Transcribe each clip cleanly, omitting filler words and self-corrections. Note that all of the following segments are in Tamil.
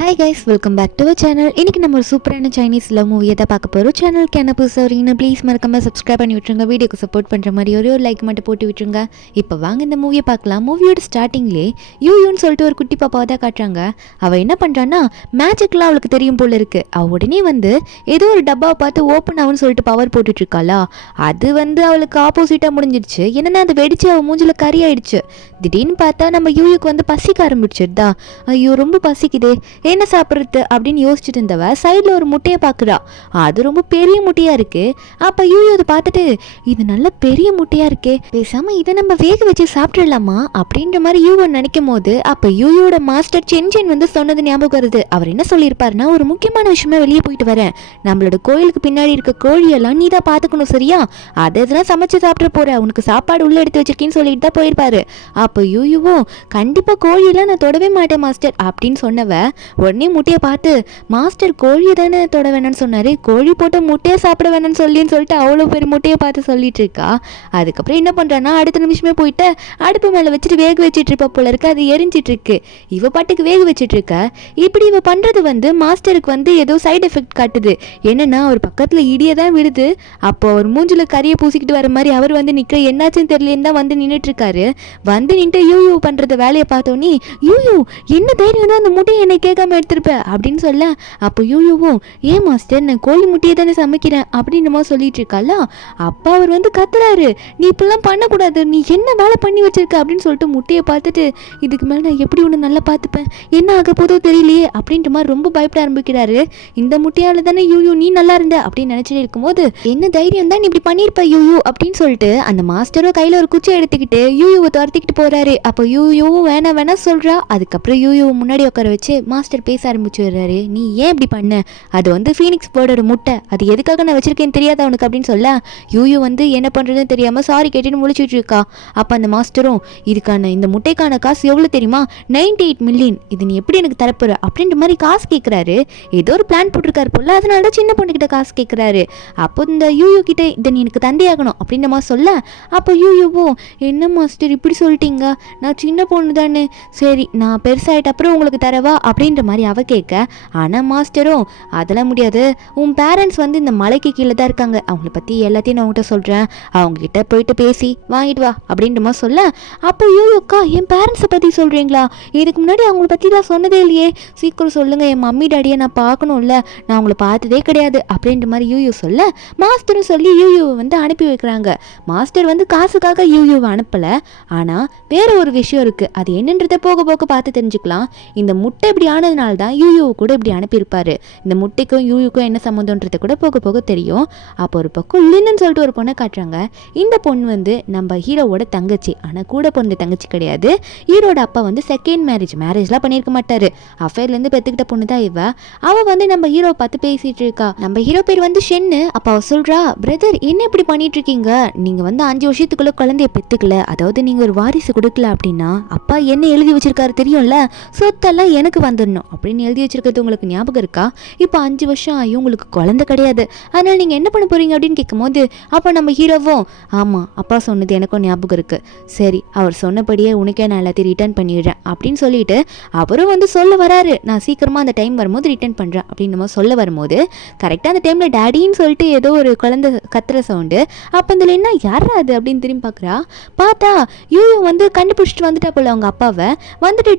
Hi guys, welcome back to our channel. இன்றைக்கி நம்ம ஒரு சூப்பரான சைனீஸ் லவ் மூவியை தான் பார்க்க போகிறோம். சேனலுக்கு என்ன புதுசாக வரீங்கன்னா ப்ளீஸ் மறக்காம சப்ஸ்கிரைப் பண்ணி விட்டுருங்க. வீடியோக்கு சப்போர்ட் பண்ணுற மாதிரி ஒரே ஒரு லைக் மட்டும் போட்டு விட்டுருங்க. இப்போ வாங்க இந்த மூவியை பார்க்கலாம். மூவியோட ஸ்டார்டிங்லேயே யூன்னு சொல்லிட்டு ஒரு குட்டி பாப்பாவை தான் காட்டுறாங்க. அவள் என்ன பண்ணுறான்னா மேஜிக்லாம் அவளுக்கு தெரியும் போல இருக்குது. அவள் உடனே ஏதோ ஒரு டப்பாவை பார்த்து ஓப்பன் ஆகுன்னு சொல்லிட்டு பவர் போட்டுட்ருக்காளா. அது அவளுக்கு ஆப்போசிட்டாக முடிஞ்சிடுச்சு. என்னென்னா அது வெடிச்சு அவள் மூஞ்சில் கறி ஆயிடுச்சு. திடீர்னு பார்த்தா நம்ம யூக்கு பசிக்க ஆரம்பிச்சிருதா. ஐயோ ரொம்ப பசிக்குதே, என்ன சாப்பிட்றது அப்படின்னு யோசிச்சுட்டு இருந்தவ சைடில் ஒரு முட்டையை பார்க்குறா. அது ரொம்ப பெரிய முட்டையாக இருக்கு. அப்போ யூ அதை பார்த்துட்டு இது நல்ல பெரிய முட்டையாக இருக்கே, பேசாமல் இதை நம்ம வேக வச்சு சாப்பிட்றலாமா அப்படின்ற மாதிரி யூவை நினைக்கும் போது அப்போ யூயோட மாஸ்டர் சென்சென் சொன்னது ஞாபகம் வருது. அவர் என்ன சொல்லியிருப்பாருன்னா, ஒரு முக்கியமான விஷயமா வெளியே போயிட்டு வரேன், நம்மளோட கோயிலுக்கு பின்னாடி இருக்க கோழியெல்லாம் நீ தான் பார்த்துக்கணும், சரியா? அதை இதெல்லாம் சமைச்சு சாப்பிட போற, உனக்கு சாப்பாடு உள்ள எடுத்து வச்சிருக்கேன்னு சொல்லிட்டு தான் போயிருப்பாரு. அப்போ யூவும் கண்டிப்பாக கோழியெல்லாம் நான் தொடவே மாட்டேன் மாஸ்டர் அப்படின்னு சொன்னவ உடனே முட்டையை பார்த்து மாஸ்டர் கோழியை தானே தொட வேணும்னு சொன்னார், கோழி போட்ட முட்டையை சாப்பிட வேணும்னு சொல்லிட்டு அவ்வளோ பெரிய முட்டையை பார்த்து சொல்லிட்டு இருக்கா. அதுக்கப்புறம் என்ன பண்ணுறான்னா அடுத்த நிமிஷமே போயிட்டு அடுப்பு மேலே வச்சுட்டு வேக வச்சுட்டு இருப்பா போல இருக்கு. அது எரிஞ்சிட்டு இருக்கு. இவ பாட்டுக்கு வேக வச்சுட்டு இருக்க. இப்படி இவ பண்ணுறது மாஸ்டருக்கு ஏதோ சைடு எஃபெக்ட் காட்டுது. என்னன்னா அவர் பக்கத்தில் இடியை தான் விடுது. அப்போ அவர் மூஞ்சில் கறியை பூசிக்கிட்டு வர மாதிரி அவர் நிற்க என்னாச்சுன்னு தெரியலேன்னு தான் நின்றுட்டு இருக்காரு. நின்று யூ பண்ணுறத வேலையை பார்த்தோன்னே யூ என்ன தைரியம் தான் அந்த முட்டையை என்னை கேட்காம எடுத்திருப்ப அப்படின்னு சொல்ல, அப்போ யூவும் ஏன் மாஸ்டர் நான் கோழி முட்டையை தானே சமைக்கிறேன் அப்படின்னுமா சொல்லிட்டு இருக்காளா. அப்பா அவர் கத்துறாரு, நீ இப்படிலாம் பண்ணக்கூடாது, நீ என்ன வேலை பண்ணி வச்சிருக்க அப்படின்னு சொல்லிட்டு முட்டையை பார்த்துட்டு இதுக்கு மேலே நான் எப்படி ஒன்று நல்லா பார்த்துப்பேன், என்ன ஆக போதோ தெரியலையே அப்படின்ற மாதிரி ரொம்ப பயப்பட ஆரம்பிக்கிறாரு. இந்த முட்டையால தானே யூ நீ நல்லா இருந்த அப்படின்னு நினைச்சிட்டு இருக்கும்போது என்ன தைரியம் தான் இப்படி பண்ணியிருப்ப யூ அப்படின்னு சொல்லிட்டு அந்த மாஸ்டரோ கையில் ஒரு குச்சி எடுத்துக்கிட்டு யூவை துரத்திக்கிட்டு போறாரு. அப்போ யூவும் வேணா சொல்றா. அதுக்கப்புறம் யூ முன்னாடி உட்கார வச்சு மாஸ்டர் பேச ஆரம்பிச்சுடுறாரு. நீ ஏன் இப்படி பண்ண, அது ஃபீனிக்ஸ் பேர்டோட முட்டை, அது எதுக்காக நான் வச்சிருக்கேன்னு தெரியாத அவனுக்கு அப்படின்னு சொல்ல யூ என்ன பண்றதுன்னு தெரியாம சாரி கேட்டுன்னு முழிச்சிட்டு இருக்கா. அப்ப அந்த மாஸ்டரும் இந்த முட்டைக்கான காசு எவ்வளவு தெரியுமா, 98 மில்லியன், இது நீ எப்படி எனக்கு தரப்புற அப்படின்ற மாதிரி காசு கேட்கிறாரு. ஏதோ ஒரு பிளான் போட்டிருக்காரு போல, அதனால சின்ன பொண்ணு கிட்ட காசு கேட்கிறாரு. அப்போ இந்த யூ கிட்ட இதை நீ எனக்கு தந்தையாகணும் அப்படின்ற மாதிரி சொல்ல, அப்போ யூவும் என்ன மாஸ்டர் இப்படி சொல்லிட்டீங்க, நான் சின்ன பொண்ணு தானே, சரி நான் பெருசாயிட்ட அப்புறம் உங்களுக்கு தரவா அப்படின்ற மாதிரி அவ கேட்க, ஆனால் மாஸ்டரும் அதெல்லாம் முடியாது, உன் பேரண்ட்ஸ் இந்த மலைக்கு கீழே தான் இருக்காங்க, அவங்கள பற்றி எல்லாத்தையும் நான் உங்கள்கிட்ட சொல்கிறேன், அவங்ககிட்ட போயிட்டு பேசி வாங்கிட்டு வா அப்படின்ற மாதிரி சொல்ல, அப்போ யோக்கா என் பேரண்ட்ஸை பற்றி சொல்கிறீங்களா, இதுக்கு முன்னாடி அவங்கள பற்றி தான் சொன்னதே இல்லையே, சீக்கிரம் சொல்லுங்கள், என் மம்மி டாடியை நான் பார்க்கணும்ல, நான் அவங்கள பார்த்ததே கிடையாது அப்படின்ற மாதிரி யூ சொல்ல, மாஸ்டரும் சொல்லி யூவை அனுப்பி வைக்கிறாங்க. மாஸ்டர் காசுக்காக யூவை அனுப்பலை, ஆனால் வேற ஒரு விஷயம் இருக்குது, அது என்னன்றதை போக போக பார்த்து தெரிஞ்சுக்கலாம். இந்த முட்டை இப்படி ஆனதுனால தான் யூ கூட இப்படி அனுப்பியிருப்பாரு. இந்த முட்டைக்கும் யூக்கும் என்ன சம்மந்தம்ன்றது கூட போக போக தெரியும். அப்போ ஒரு பக்கம் லின்னு சொல்லிட்டு ஒரு பொண்ணை காட்டுறாங்க. இந்த பொண்ணு நம்ம ஹீரோவோட தங்கச்சி, ஆனால் கூட பிறந்த தங்கச்சி கிடையாது. ஹீரோட அப்பா செகண்ட் மேரேஜ்லாம் பண்ணியிருக்க மாட்டாரு, அஃபேர்லேருந்து பெற்றுக்கிட்ட பொண்ணு தான் இவ. அவள் நம்ம ஹீரோ பார்த்து பேசிட்டு இருக்கா. நம்ம ஹீரோ பேர் ஷென்னு. அப்போ அவ சொல்றா, பிரதர் என்ன இப்படி பண்ணிட்டு இருக்கீங்க, நீங்க 5 வருஷத்துக்குள்ள குழந்தைய பெற்றுக்கல, அதாவது நீங்க ஒரு வாரிசு கொடுக்கல அப்படின்னா அப்பா என்ன எழுதி வச்சிருக்காரு தெரியும்ல, சொத்தெல்லாம் எனக்கு வந்துடணும் அப்படின்னு எழுதி வச்சிருக்கிறது உங்களுக்கு ஞாபகம் இருக்கா? இப்போ 5 வருஷம் ஆகி உங்களுக்கு குழந்தை கிடையாது, அதனால நீங்க என்ன பண்ண போறீங்க அப்படின்னு கேட்கும்போது அப்போ நம்ம ஹீரோவும் ஆமா அப்பா சொன்னது எனக்கும் ஞாபகம் இருக்கு, சரி அவர் சொன்னபடியே உனக்கே நான் எல்லாத்தையும் ரிட்டர்ன் பண்ணிடுறேன் அப்படின்னு சொல்லிட்டு அவரும் சொல்ல வராரு, நான் சீக்கிரமா அந்த டைம் வரும்போது ரிட்டர்ன் பண்றேன் அப்படின்னு நம்ம சொல்ல வரும்போது கரெக்டாக அந்த டைம்ல டேடின்னு சொல்லிட்டு ஏதோ ஒரு குழந்தை கத்துற சவுண்டு. அப்போ அதில் என்ன யாரா அது அப்படின்னு திரும்பி பார்க்குறா. பார்த்தா யூ கண்டுபிடிச்சிட்டு வந்துட்டா போல அவங்க அப்பாவை.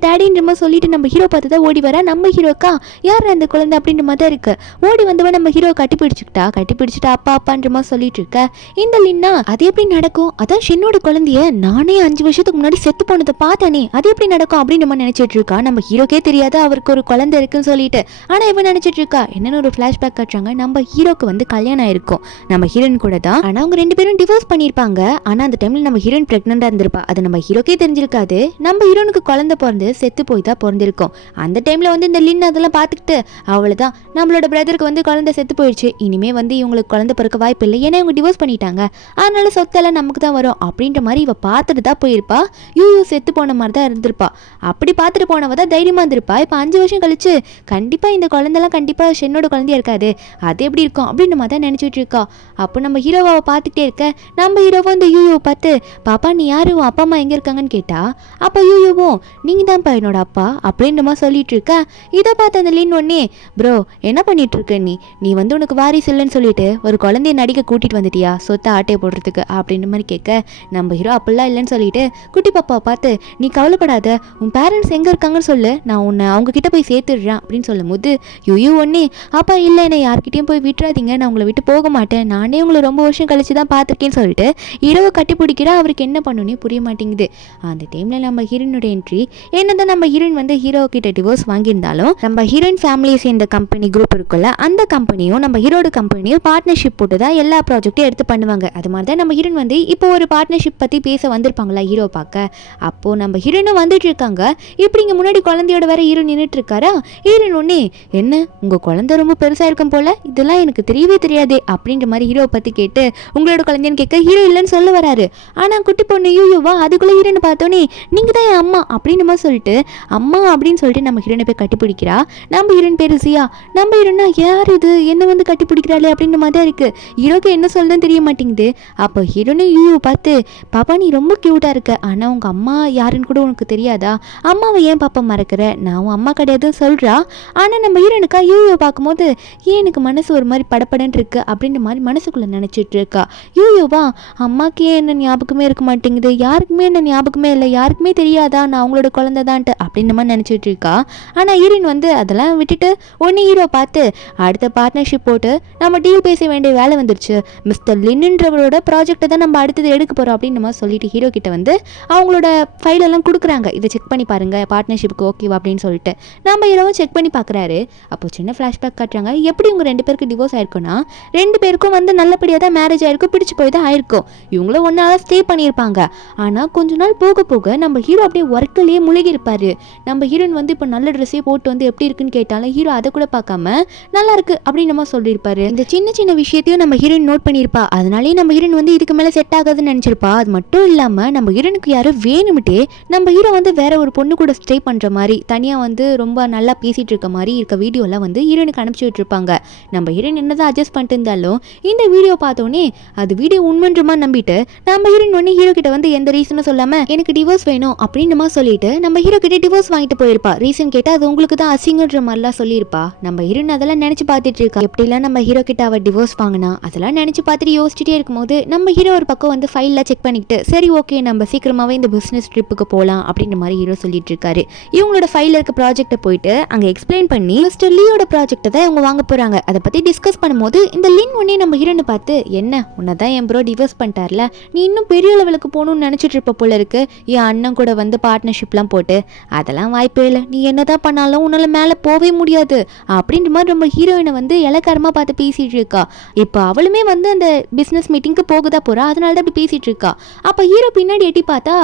டேடின்ற மாதிரி சொல்லிட்டு நம்ம ஹீரோ பார்த்து தான் ஓடி வர. நம்ம ஹீரோக்கா யார் அந்த குழந்தை அப்படின்ற மாதிரி தான் இருக்கு. ஓடி வந்தவன் நம்ம ஹீரோ கட்டி பிடிச்சிட்டு அப்பா அப்பான்ற மாதிரி சொல்லிட்டு இருக்க. இந்த லின்னா அது எப்படி நடக்கும், அதான் ஷென்னோட குழந்தைய நானே 5 வருஷத்துக்கு முன்னாடி செத்து போனதை பார்த்தேனே, அது எப்படி நடக்கும் அப்படின்னு நம்ம நினைச்சிட்டு இருக்கா. நம்ம ஹீரோக்கே தெரியாது அவருக்கு ஒரு குழந்தை இருக்குன்னு சொல்லிட்டு. ஆனா இவன் நினைச்சிட்டு இருக்கா. என்னன்னு ஒரு பிளாஷ்பேக் காட்டுறாங்க. நம்ம ஹீரோக்கு கல்யாணம் ஆயிருக்கும் நம்ம ஹீரோயின் கூட தான். ஆனா அவங்க 2 பேரும் டிவோர்ஸ் பண்ணிருப்பாங்க. ஆனா அந்த டைம்ல நம்ம ஹீரோயின் பிரெக்னண்டா இருந்திருப்பா. அது நம்ம ஹீரோக்கே தெரிஞ்சிருக்காது. நம்ம ஹீரோனுக்கு குழந்தை பிறந்து செத்து போய் தான் பிறந்திருக்கும். அந்த டைம்ல இந்த லின் அதெல்லாம் பார்த்துக்கிட்டு அவ்வளவுதான் நம்மளோட பிரதருக்கு குழந்தை செத்து போயிடுச்சு, இனிமே இவங்களுக்கு குழந்தை பிறக்க வாய்ப்பு இல்லை, ஏன்னா இவங்க டிவோர்ஸ் பண்ணிட்டாங்க, அதனால சொத்தெல்லாம் நமக்கு தான் வரும் அப்படின்ற மாதிரி இவ பார்த்துட்டு தான் போயிருப்பா. யூ செத்து போன மாதிரி தான் இருந்திருப்பா. அப்படி பார்த்துட்டு போனவ தான் தைரியமா இருந்திருப்பா. இப்போ 5 வருஷம் கழிச்சு கண்டிப்பா இந்த குழந்தைலாம் கண்டிப்பா ஷென்னோட குழந்தையா இருக்காது, அது எப்படி இருக்கும் அப்படின்ற மாதிரி தான் நினைச்சிட்டு இருக்கா. அப்போ நம்ம ஹீரோவை பார்த்துக்கிட்டே இருக்க. நம்ம ஹீரோவும் இந்த யூவை பார்த்து பாப்பா நீ யாரு, அப்பா அம்மா எங்க இருக்காங்கன்னு கேட்டா. அப்போ யூவும் நீங்க தான்ப்பா என்னோட அப்பா அப்படின்ற மாதிரி சொல்லிட்டு இருக்க. கேட்க இதை பார்த்து அந்த லின் ஒன்னே ப்ரோ என்ன பண்ணிட்டு இருக்க நீ வந்து உனக்கு வாரிசு இல்லைன்னு சொல்லிட்டு ஒரு குழந்தைய நடிக்க கூட்டிட்டு வந்துட்டியா சொத்தை ஆட்டையை போடுறதுக்கு அப்படின்ற மாதிரி கேட்க நம்ம ஹீரோ அப்படிலாம் இல்லைன்னு சொல்லிட்டு குட்டி பாப்பாவை பார்த்து நீ கவலைப்படாத உன் பேரண்ட்ஸ் எங்கே இருக்காங்கன்னு சொல்லு நான் உன்னை அவங்க கிட்ட போய் சேர்த்துடுறேன் அப்படின்னு சொல்லும் போது யூ ஒன்னே அப்பா இல்லை என்னை யார்கிட்டையும் போய் விட்டுறாதீங்க நான் உங்களை விட்டு போக மாட்டேன் நானே உங்களை ரொம்ப வருஷம் கழிச்சு தான் பார்த்துருக்கேன்னு சொல்லிட்டு ஹீரோவை கட்டி பிடிக்கிறா அவருக்கு என்ன பண்ணணும்னே புரிய மாட்டேங்குது அந்த டைமில் நம்ம ஹீரோனோட என்ட்ரி என்னதான் நம்ம ஹீரோயின் வந்து ஹீரோ கிட்ட டிவோர்ஸ் வாங்கியிருந்தாலும் நம்ம ஹீரோயின் ஃபேமிலியை சேர்ந்த கம்பெனி குரூப் இருக்குல்ல அந்த கம்பெனியும் நம்ம ஹீரோட கம்பெனியும் பார்ட்னர்ஷிப் போட்டு தான் எல்லா ப்ராஜெக்ட்டும் எடுத்து பண்ணுவாங்க அது மாதிரி தான் நம்ம ஹீரோயின் வந்து இப்போ ஒரு பார்ட்னர்ஷிப் பற்றி பேச வந்திருப்பாங்களா ஹீரோ பார்க்க அப்போது நம்ம ஹீரோனும் வந்துட்டு இருக்காங்க இப்படி இங்கே முன்னாடி குழந்தையோட வேற ஹீரோ நின்றுட்டு இருக்காரா ஹீரோயின் ஒன்னே என்ன உங்கள் குழந்தை ரொம்ப பெருசாக இருக்கும் போல இதெல்லாம் எனக்கு தெரியவே தெரியாதே அப்படின்ற மாதிரி ஹீரோவை பற்றி கேட்டு உங்களோட குழந்தைன்னு கேட்க ஹீரோ இல்லைன்னு சொல்ல வராரு ஆனால் குட்டி பொண்ணு யூவா அதுக்குள்ளே ஹீரோன்னு பார்த்தோன்னே நீங்கள் தான் என் அம்மா அப்படின்ற மாதிரி சொல்லிட்டு அம்மா அப்படின்னு சொல்லிட்டு நம்ம ஹீரோனை போய் கட்டி பிடிக்கிறா நம்ம ஹீரோயின் பேர் சியா நம்ம ஹீரோனா யார் இது என்ன வந்து கட்டி பிடிக்கிறாளே அப்படின்ற மாதிரி தான் இருக்குது ஹீரோக்கு என்ன சொல்லுன்னு தெரிய மாட்டேங்குது அப்போ ஹீரோனு யூ பார்த்து பாப்பா நீ ரொம்ப க்யூட்டாக இருக்க ஆனால் உங்கள் அம்மா யாருன்னு கூட உனக்கு தெரியாதா அம்மாவை ஏன் பாப்பா மறக்கிற நான் உன் அம்மா கிடையாதுன்னு சொல்கிறா ஆனால் நம்ம ஹீரோனுக்கா யூ பார்க்கும்போது ஏன் எனக்கு மனசு ஒரு மாதிரி படப்படன்னு இருக்கு அப்படின்ற மாதிரி மனசுக்குள்ளே நினச்சிட்டு இருக்கா யூவா அம்மாக்கு ஏன் என்ன ஞாபகமே இருக்க மாட்டேங்குது யாருக்குமே என்ன ஞாபகமே இல்லை யாருக்குமே தெரியாதா நான் அவங்களோட குழந்தை தான்ட்டு அப்படின்ற மாதிரி நினச்சிட்டு இருக்கா ஆனால் ஹீரோயின் வந்து அதெல்லாம் விட்டுட்டு ஒன்று ஹீரோ பார்த்து அடுத்த பார்ட்னர்ஷிப் போட்டு நம்ம டீல் பேச வேண்டிய வேலை வந்துருச்சு மிஸ்டர் லின்ன்றவரோட ப்ராஜெக்டை தான் நம்ம அடுத்தது எடுக்க போகிறோம் அப்படின்னு நம்ம சொல்லிட்டு ஹீரோ கிட்ட வந்து அவங்களோட ஃபைலெல்லாம் கொடுக்குறாங்க இதை செக் பண்ணி பாருங்கள் பார்ட்னர்ஷிப்புக்கு ஓகேவா அப்படின்னு சொல்லிட்டு நம்ம ஹீரோவும் செக் பண்ணி பார்க்குறாரு அப்போ சின்ன ஃப்ளாஷ்பேக் காட்டுறாங்க எப்படி இவங்க 2 பேருக்கு டிவோர்ஸ் ஆயிருக்குன்னா 2 பேருக்கும் வந்து நல்லபடியாக தான் மேரேஜ் ஆயிருக்கும் பிடிச்சி போய் தான் ஆயிருக்கும் இவங்களும் ஒன்றால ஸ்டே பண்ணியிருப்பாங்க ஆனால் கொஞ்ச நாள் போக போக நம்ம ஹீரோ அப்படியே ஒர்க்கிலேயே முழுகி இருப்பாரு நம்ம ஹீரோயின் வந்து இப்போ நல்ல ட்ரெஸ்ஸே போட்டு வந்து எப்படி இருக்குன்னு கேட்டாலும் ஹீரோ அதை கூட பார்க்காம நல்லா இருக்கு அப்படின்னு நம்ம சொல்லியிருப்பாரு இந்த சின்ன சின்ன விஷயத்தையும் நம்ம ஹீரோயின் நோட் பண்ணியிருப்பா அதனாலே நம்ம ஹீரோயின் வந்து இதுக்கு மேலே செட் ஆகாதுன்னு நினச்சிருப்பா அது மட்டும் இல்லாமல் நம்ம ஹீரோனுக்கு யாரும் வேணுமிட்டே நம்ம ஹீரோ வந்து வேற ஒரு பொண்ணு கூட ஸ்டே பண்ணுற மாதிரி தனியாக வந்து ரொம்ப நல்லா பேசிகிட்டு இருக்க மாதிரி இருக்க வீடியோலாம் வந்து ஹீரோனுக்கு அனுப்பிச்சி விட்டுருப்பாங்க நம்ம ஹீரோயின் என்னதான் அட்ஜஸ்ட் பண்ணிட்டு இருந்தாலும் இந்த வீடியோ பார்த்தோன்னே அது வீடியோ உண்மைன்றமா நம்பிட்டு நம்ம ஹீரோயின் ஒன்று ஹீரோ கிட்ட வந்து எந்த ரீசனும் சொல்லாமல் எனக்கு டிவோர்ஸ் வேணும் அப்படின்றமா சொல்லிட்டு நம்ம ஹீரோ கிட்ட டிவோர்ஸ் வாங்கிட்டு போயிருப்பா ரீசன் கேட்டால் அது உங்களுக்கு தான் அசிங்கன்ற மாதிரிலாம் சொல்லியிருப்பா நம்ம ஹீரோயின் அதெல்லாம் நினச்சி பார்த்துட்டு இருக்கா எப்படிலாம் நம்ம ஹீரோ கிட்ட அவள் டிவோர்ஸ் வாங்கினா அதெல்லாம் நினச்சி பார்த்துட்டு யோசிச்சுட்டே இருக்கும்போது நம்ம ஹீரோ ஒரு பக்கம் வந்து ஃபைல்லாம் செக் பண்ணிக்கிட்டு சரி ஓகே நம்ம சீக்கிரமாகவே இந்த பிஸ்னஸ் ட்ரிப்புக்கு போகலாம் அப்படின்ற மாதிரி ஹீரோ சொல்லிட்டு இருக்காரு இவங்களோட ஃபைலில் இருக்க ப்ராஜெக்டை போயிட்டு அங்கே எக்ஸ்பிளைன் பண்ணி மிஸ்டர் லியோட ப்ராஜெக்டை தான் இவங்க வாங்க போகிறாங்க அதை பற்றி டிஸ்கஸ் பண்ணும்போது இந்த லின் ஒன்னே நம்ம ஹீரோனை பார்த்து என்ன உன்னை தான் என் ப்ரோ டிவோர்ஸ் பண்ணிட்டார்ல நீ இன்னும் பெரிய லெவலுக்கு போகணும்னு நினச்சிட்டு இருப்ப போல இருக்கு என் அண்ணன் கூட வந்து பார்ட்னர்ஷிப்லாம் போட்டு அதெல்லாம் வாய்ப்பே இல்லை நீ என்னதான் பண்ணாலும் உன்னால மேலே போகவே முடியாது அப்படின்ற மாதிரி நம்ம ஹீரோயினை வந்து இலக்காரமாக பார்த்து பேசிகிட்டு இருக்கா இப்போ அவளுமே வந்து அந்த பிஸ்னஸ் மீட்டிங்க்கு போகதா போகிறா அதனால தான் இப்படி பேசிகிட்டு இருக்கா அப்போ ஹீரோ பின்னாடி எட்டி பார்த்தா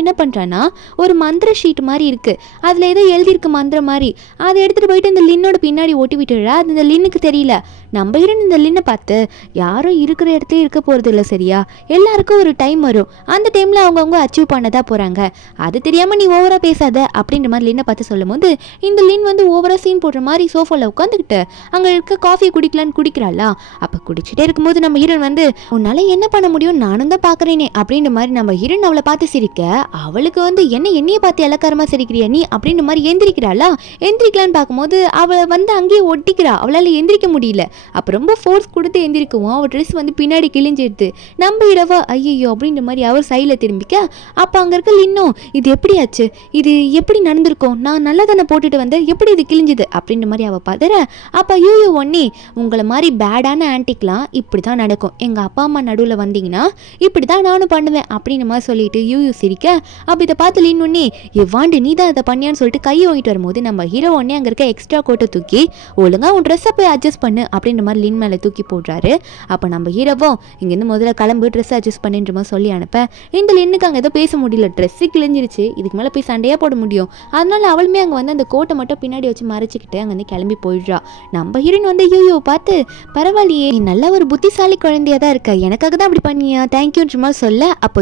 என்ன பண்ணுறான்னா ஒரு மந்திர ஷீட் மாதிரி இருக்குது அதில் ஏதோ எழுதியிருக்கு மந்திரம் மாதிரி அதை எடுத்துகிட்டு போயிட்டு இந்த லின்னோட பின்னாடி ஓட்டி விட்டுடுறா அது இந்த லின்னுக்கு தெரியல நம்ம ஹீரோயின் இந்த லின்னை பார்த்து யாரும் இருக்கிற இடத்துல இருக்க போகிறது இல்லை சரியா எல்லாருக்கும் ஒரு டைம் வரும் அந்த டைமில் அவங்கவுங்க அச்சீவ் பண்ணதான் போகிறாங்க அது தெரியாமல் நீ ஓவராக பேசாத அப்படின்ற மாதிரி லின்னை பார்த்து சொல்லும் போது இந்த லின் வந்து ஓவராக சீன் போடுற மாதிரி சோஃபாவில் உட்காந்துக்கிட்டு அங்கே இருக்க காஃபியை குடிக்கலான்னு குடிக்கிறாளா அப்போ குடிச்சிட்டே இருக்கும்போது நம்ம ஹீரோயின் வந்து உன்னால் என்ன பண்ண முடியும் நானும் தான் பார்க்குறேனே அப்படின்ற மாதிரி நம்ம ஹீரோயின் அவளை பார்த்து சிரிக்க அவளுக்கு வந்து என்னையை பார்த்து இலக்காரமாக சிரிக்கிறியா நீ அப்படின்ற மாதிரி எந்திரிக்கிறாளா எந்திரிக்கலான்னு பார்க்கும்போது அவளை வந்து அங்கேயே ஒட்டிக்கிறா அவளால் எந்திரிக்க முடியல அப்போ ரொம்ப ஃபோர்ஸ் கொடுத்து எந்திரிக்குவோம் அவள் ட்ரெஸ் வந்து பின்னாடி கிழிஞ்சிடுது நம்ம ஹீரோவா ஐயோ அப்படின்ற மாதிரி அவர் சைடில் திரும்பிக்க அப்போ அங்கே இருக்க லின்னும் இது எப்படி ஆச்சு இது எப்படி நடந்திருக்கும் நான் நல்லா தானே போட்டுட்டு வந்தேன் எப்படி இது கிழிஞ்சுது அப்படின்ற மாதிரி அவள் பார்த்துற அப்போ ஒன்னே உங்களை மாதிரி பேடான ஆன்டிக்லாம் இப்படி தான் நடக்கும் எங்கள் அப்பா அம்மா நடுவில் வந்தீங்கன்னா இப்படி தான் நானும் பண்ணுவேன் அப்படின்ற மாதிரி சொல்லிட்டு சிரிக்க அப்போ இதை பார்த்து லின் ஒன்னே எவ்வாண்டு நீ தான் அதை பண்ணியான்னு சொல்லிட்டு கையை வாங்கிட்டு வரும்போது நம்ம ஹீரோ ஒன்னே அங்கே இருக்க எக்ஸ்ட்ரா கோட்டை தூக்கி ஒழுங்காக உன் ட்ரெஸ்ஸை போய் அட்ஜஸ்ட் பண்ணு அப்படின்ற மாதிரி லின் மேலே தூக்கி போடுறாரு அப்போ நம்ம ஹீரோவும் இங்கேருந்து முதல்ல கிளம்பு ட்ரெஸ் அட்ஜஸ்ட் பண்ணுன்ற மாதிரி சொல்லி அனுப்ப இந்த லின்னுக்கு அங்கே எதோ பேச முடியல ட்ரெஸ்ஸு கிழிஞ்சிருச்சு இதுக்கு மேலே போய் சண்டையாக போட முடியும் அதனால அவளுமே அங்கே வந்து அந்த கோட்டை மட்டும் பின்னாடி வச்சு மறைச்சிக்கிட்டு அங்கேருந்து கிளம்பி போயிடுறா நம்ம ஹீரோயின் வந்து பார்த்து பரவாயில்லையே நீ நல்ல ஒரு புத்திசாலி குழந்தையா தான் இருக்க எனக்காக தான் அப்படி பண்ணியா தேங்க்யூன்ற மாதிரி சொல்ல அப்போ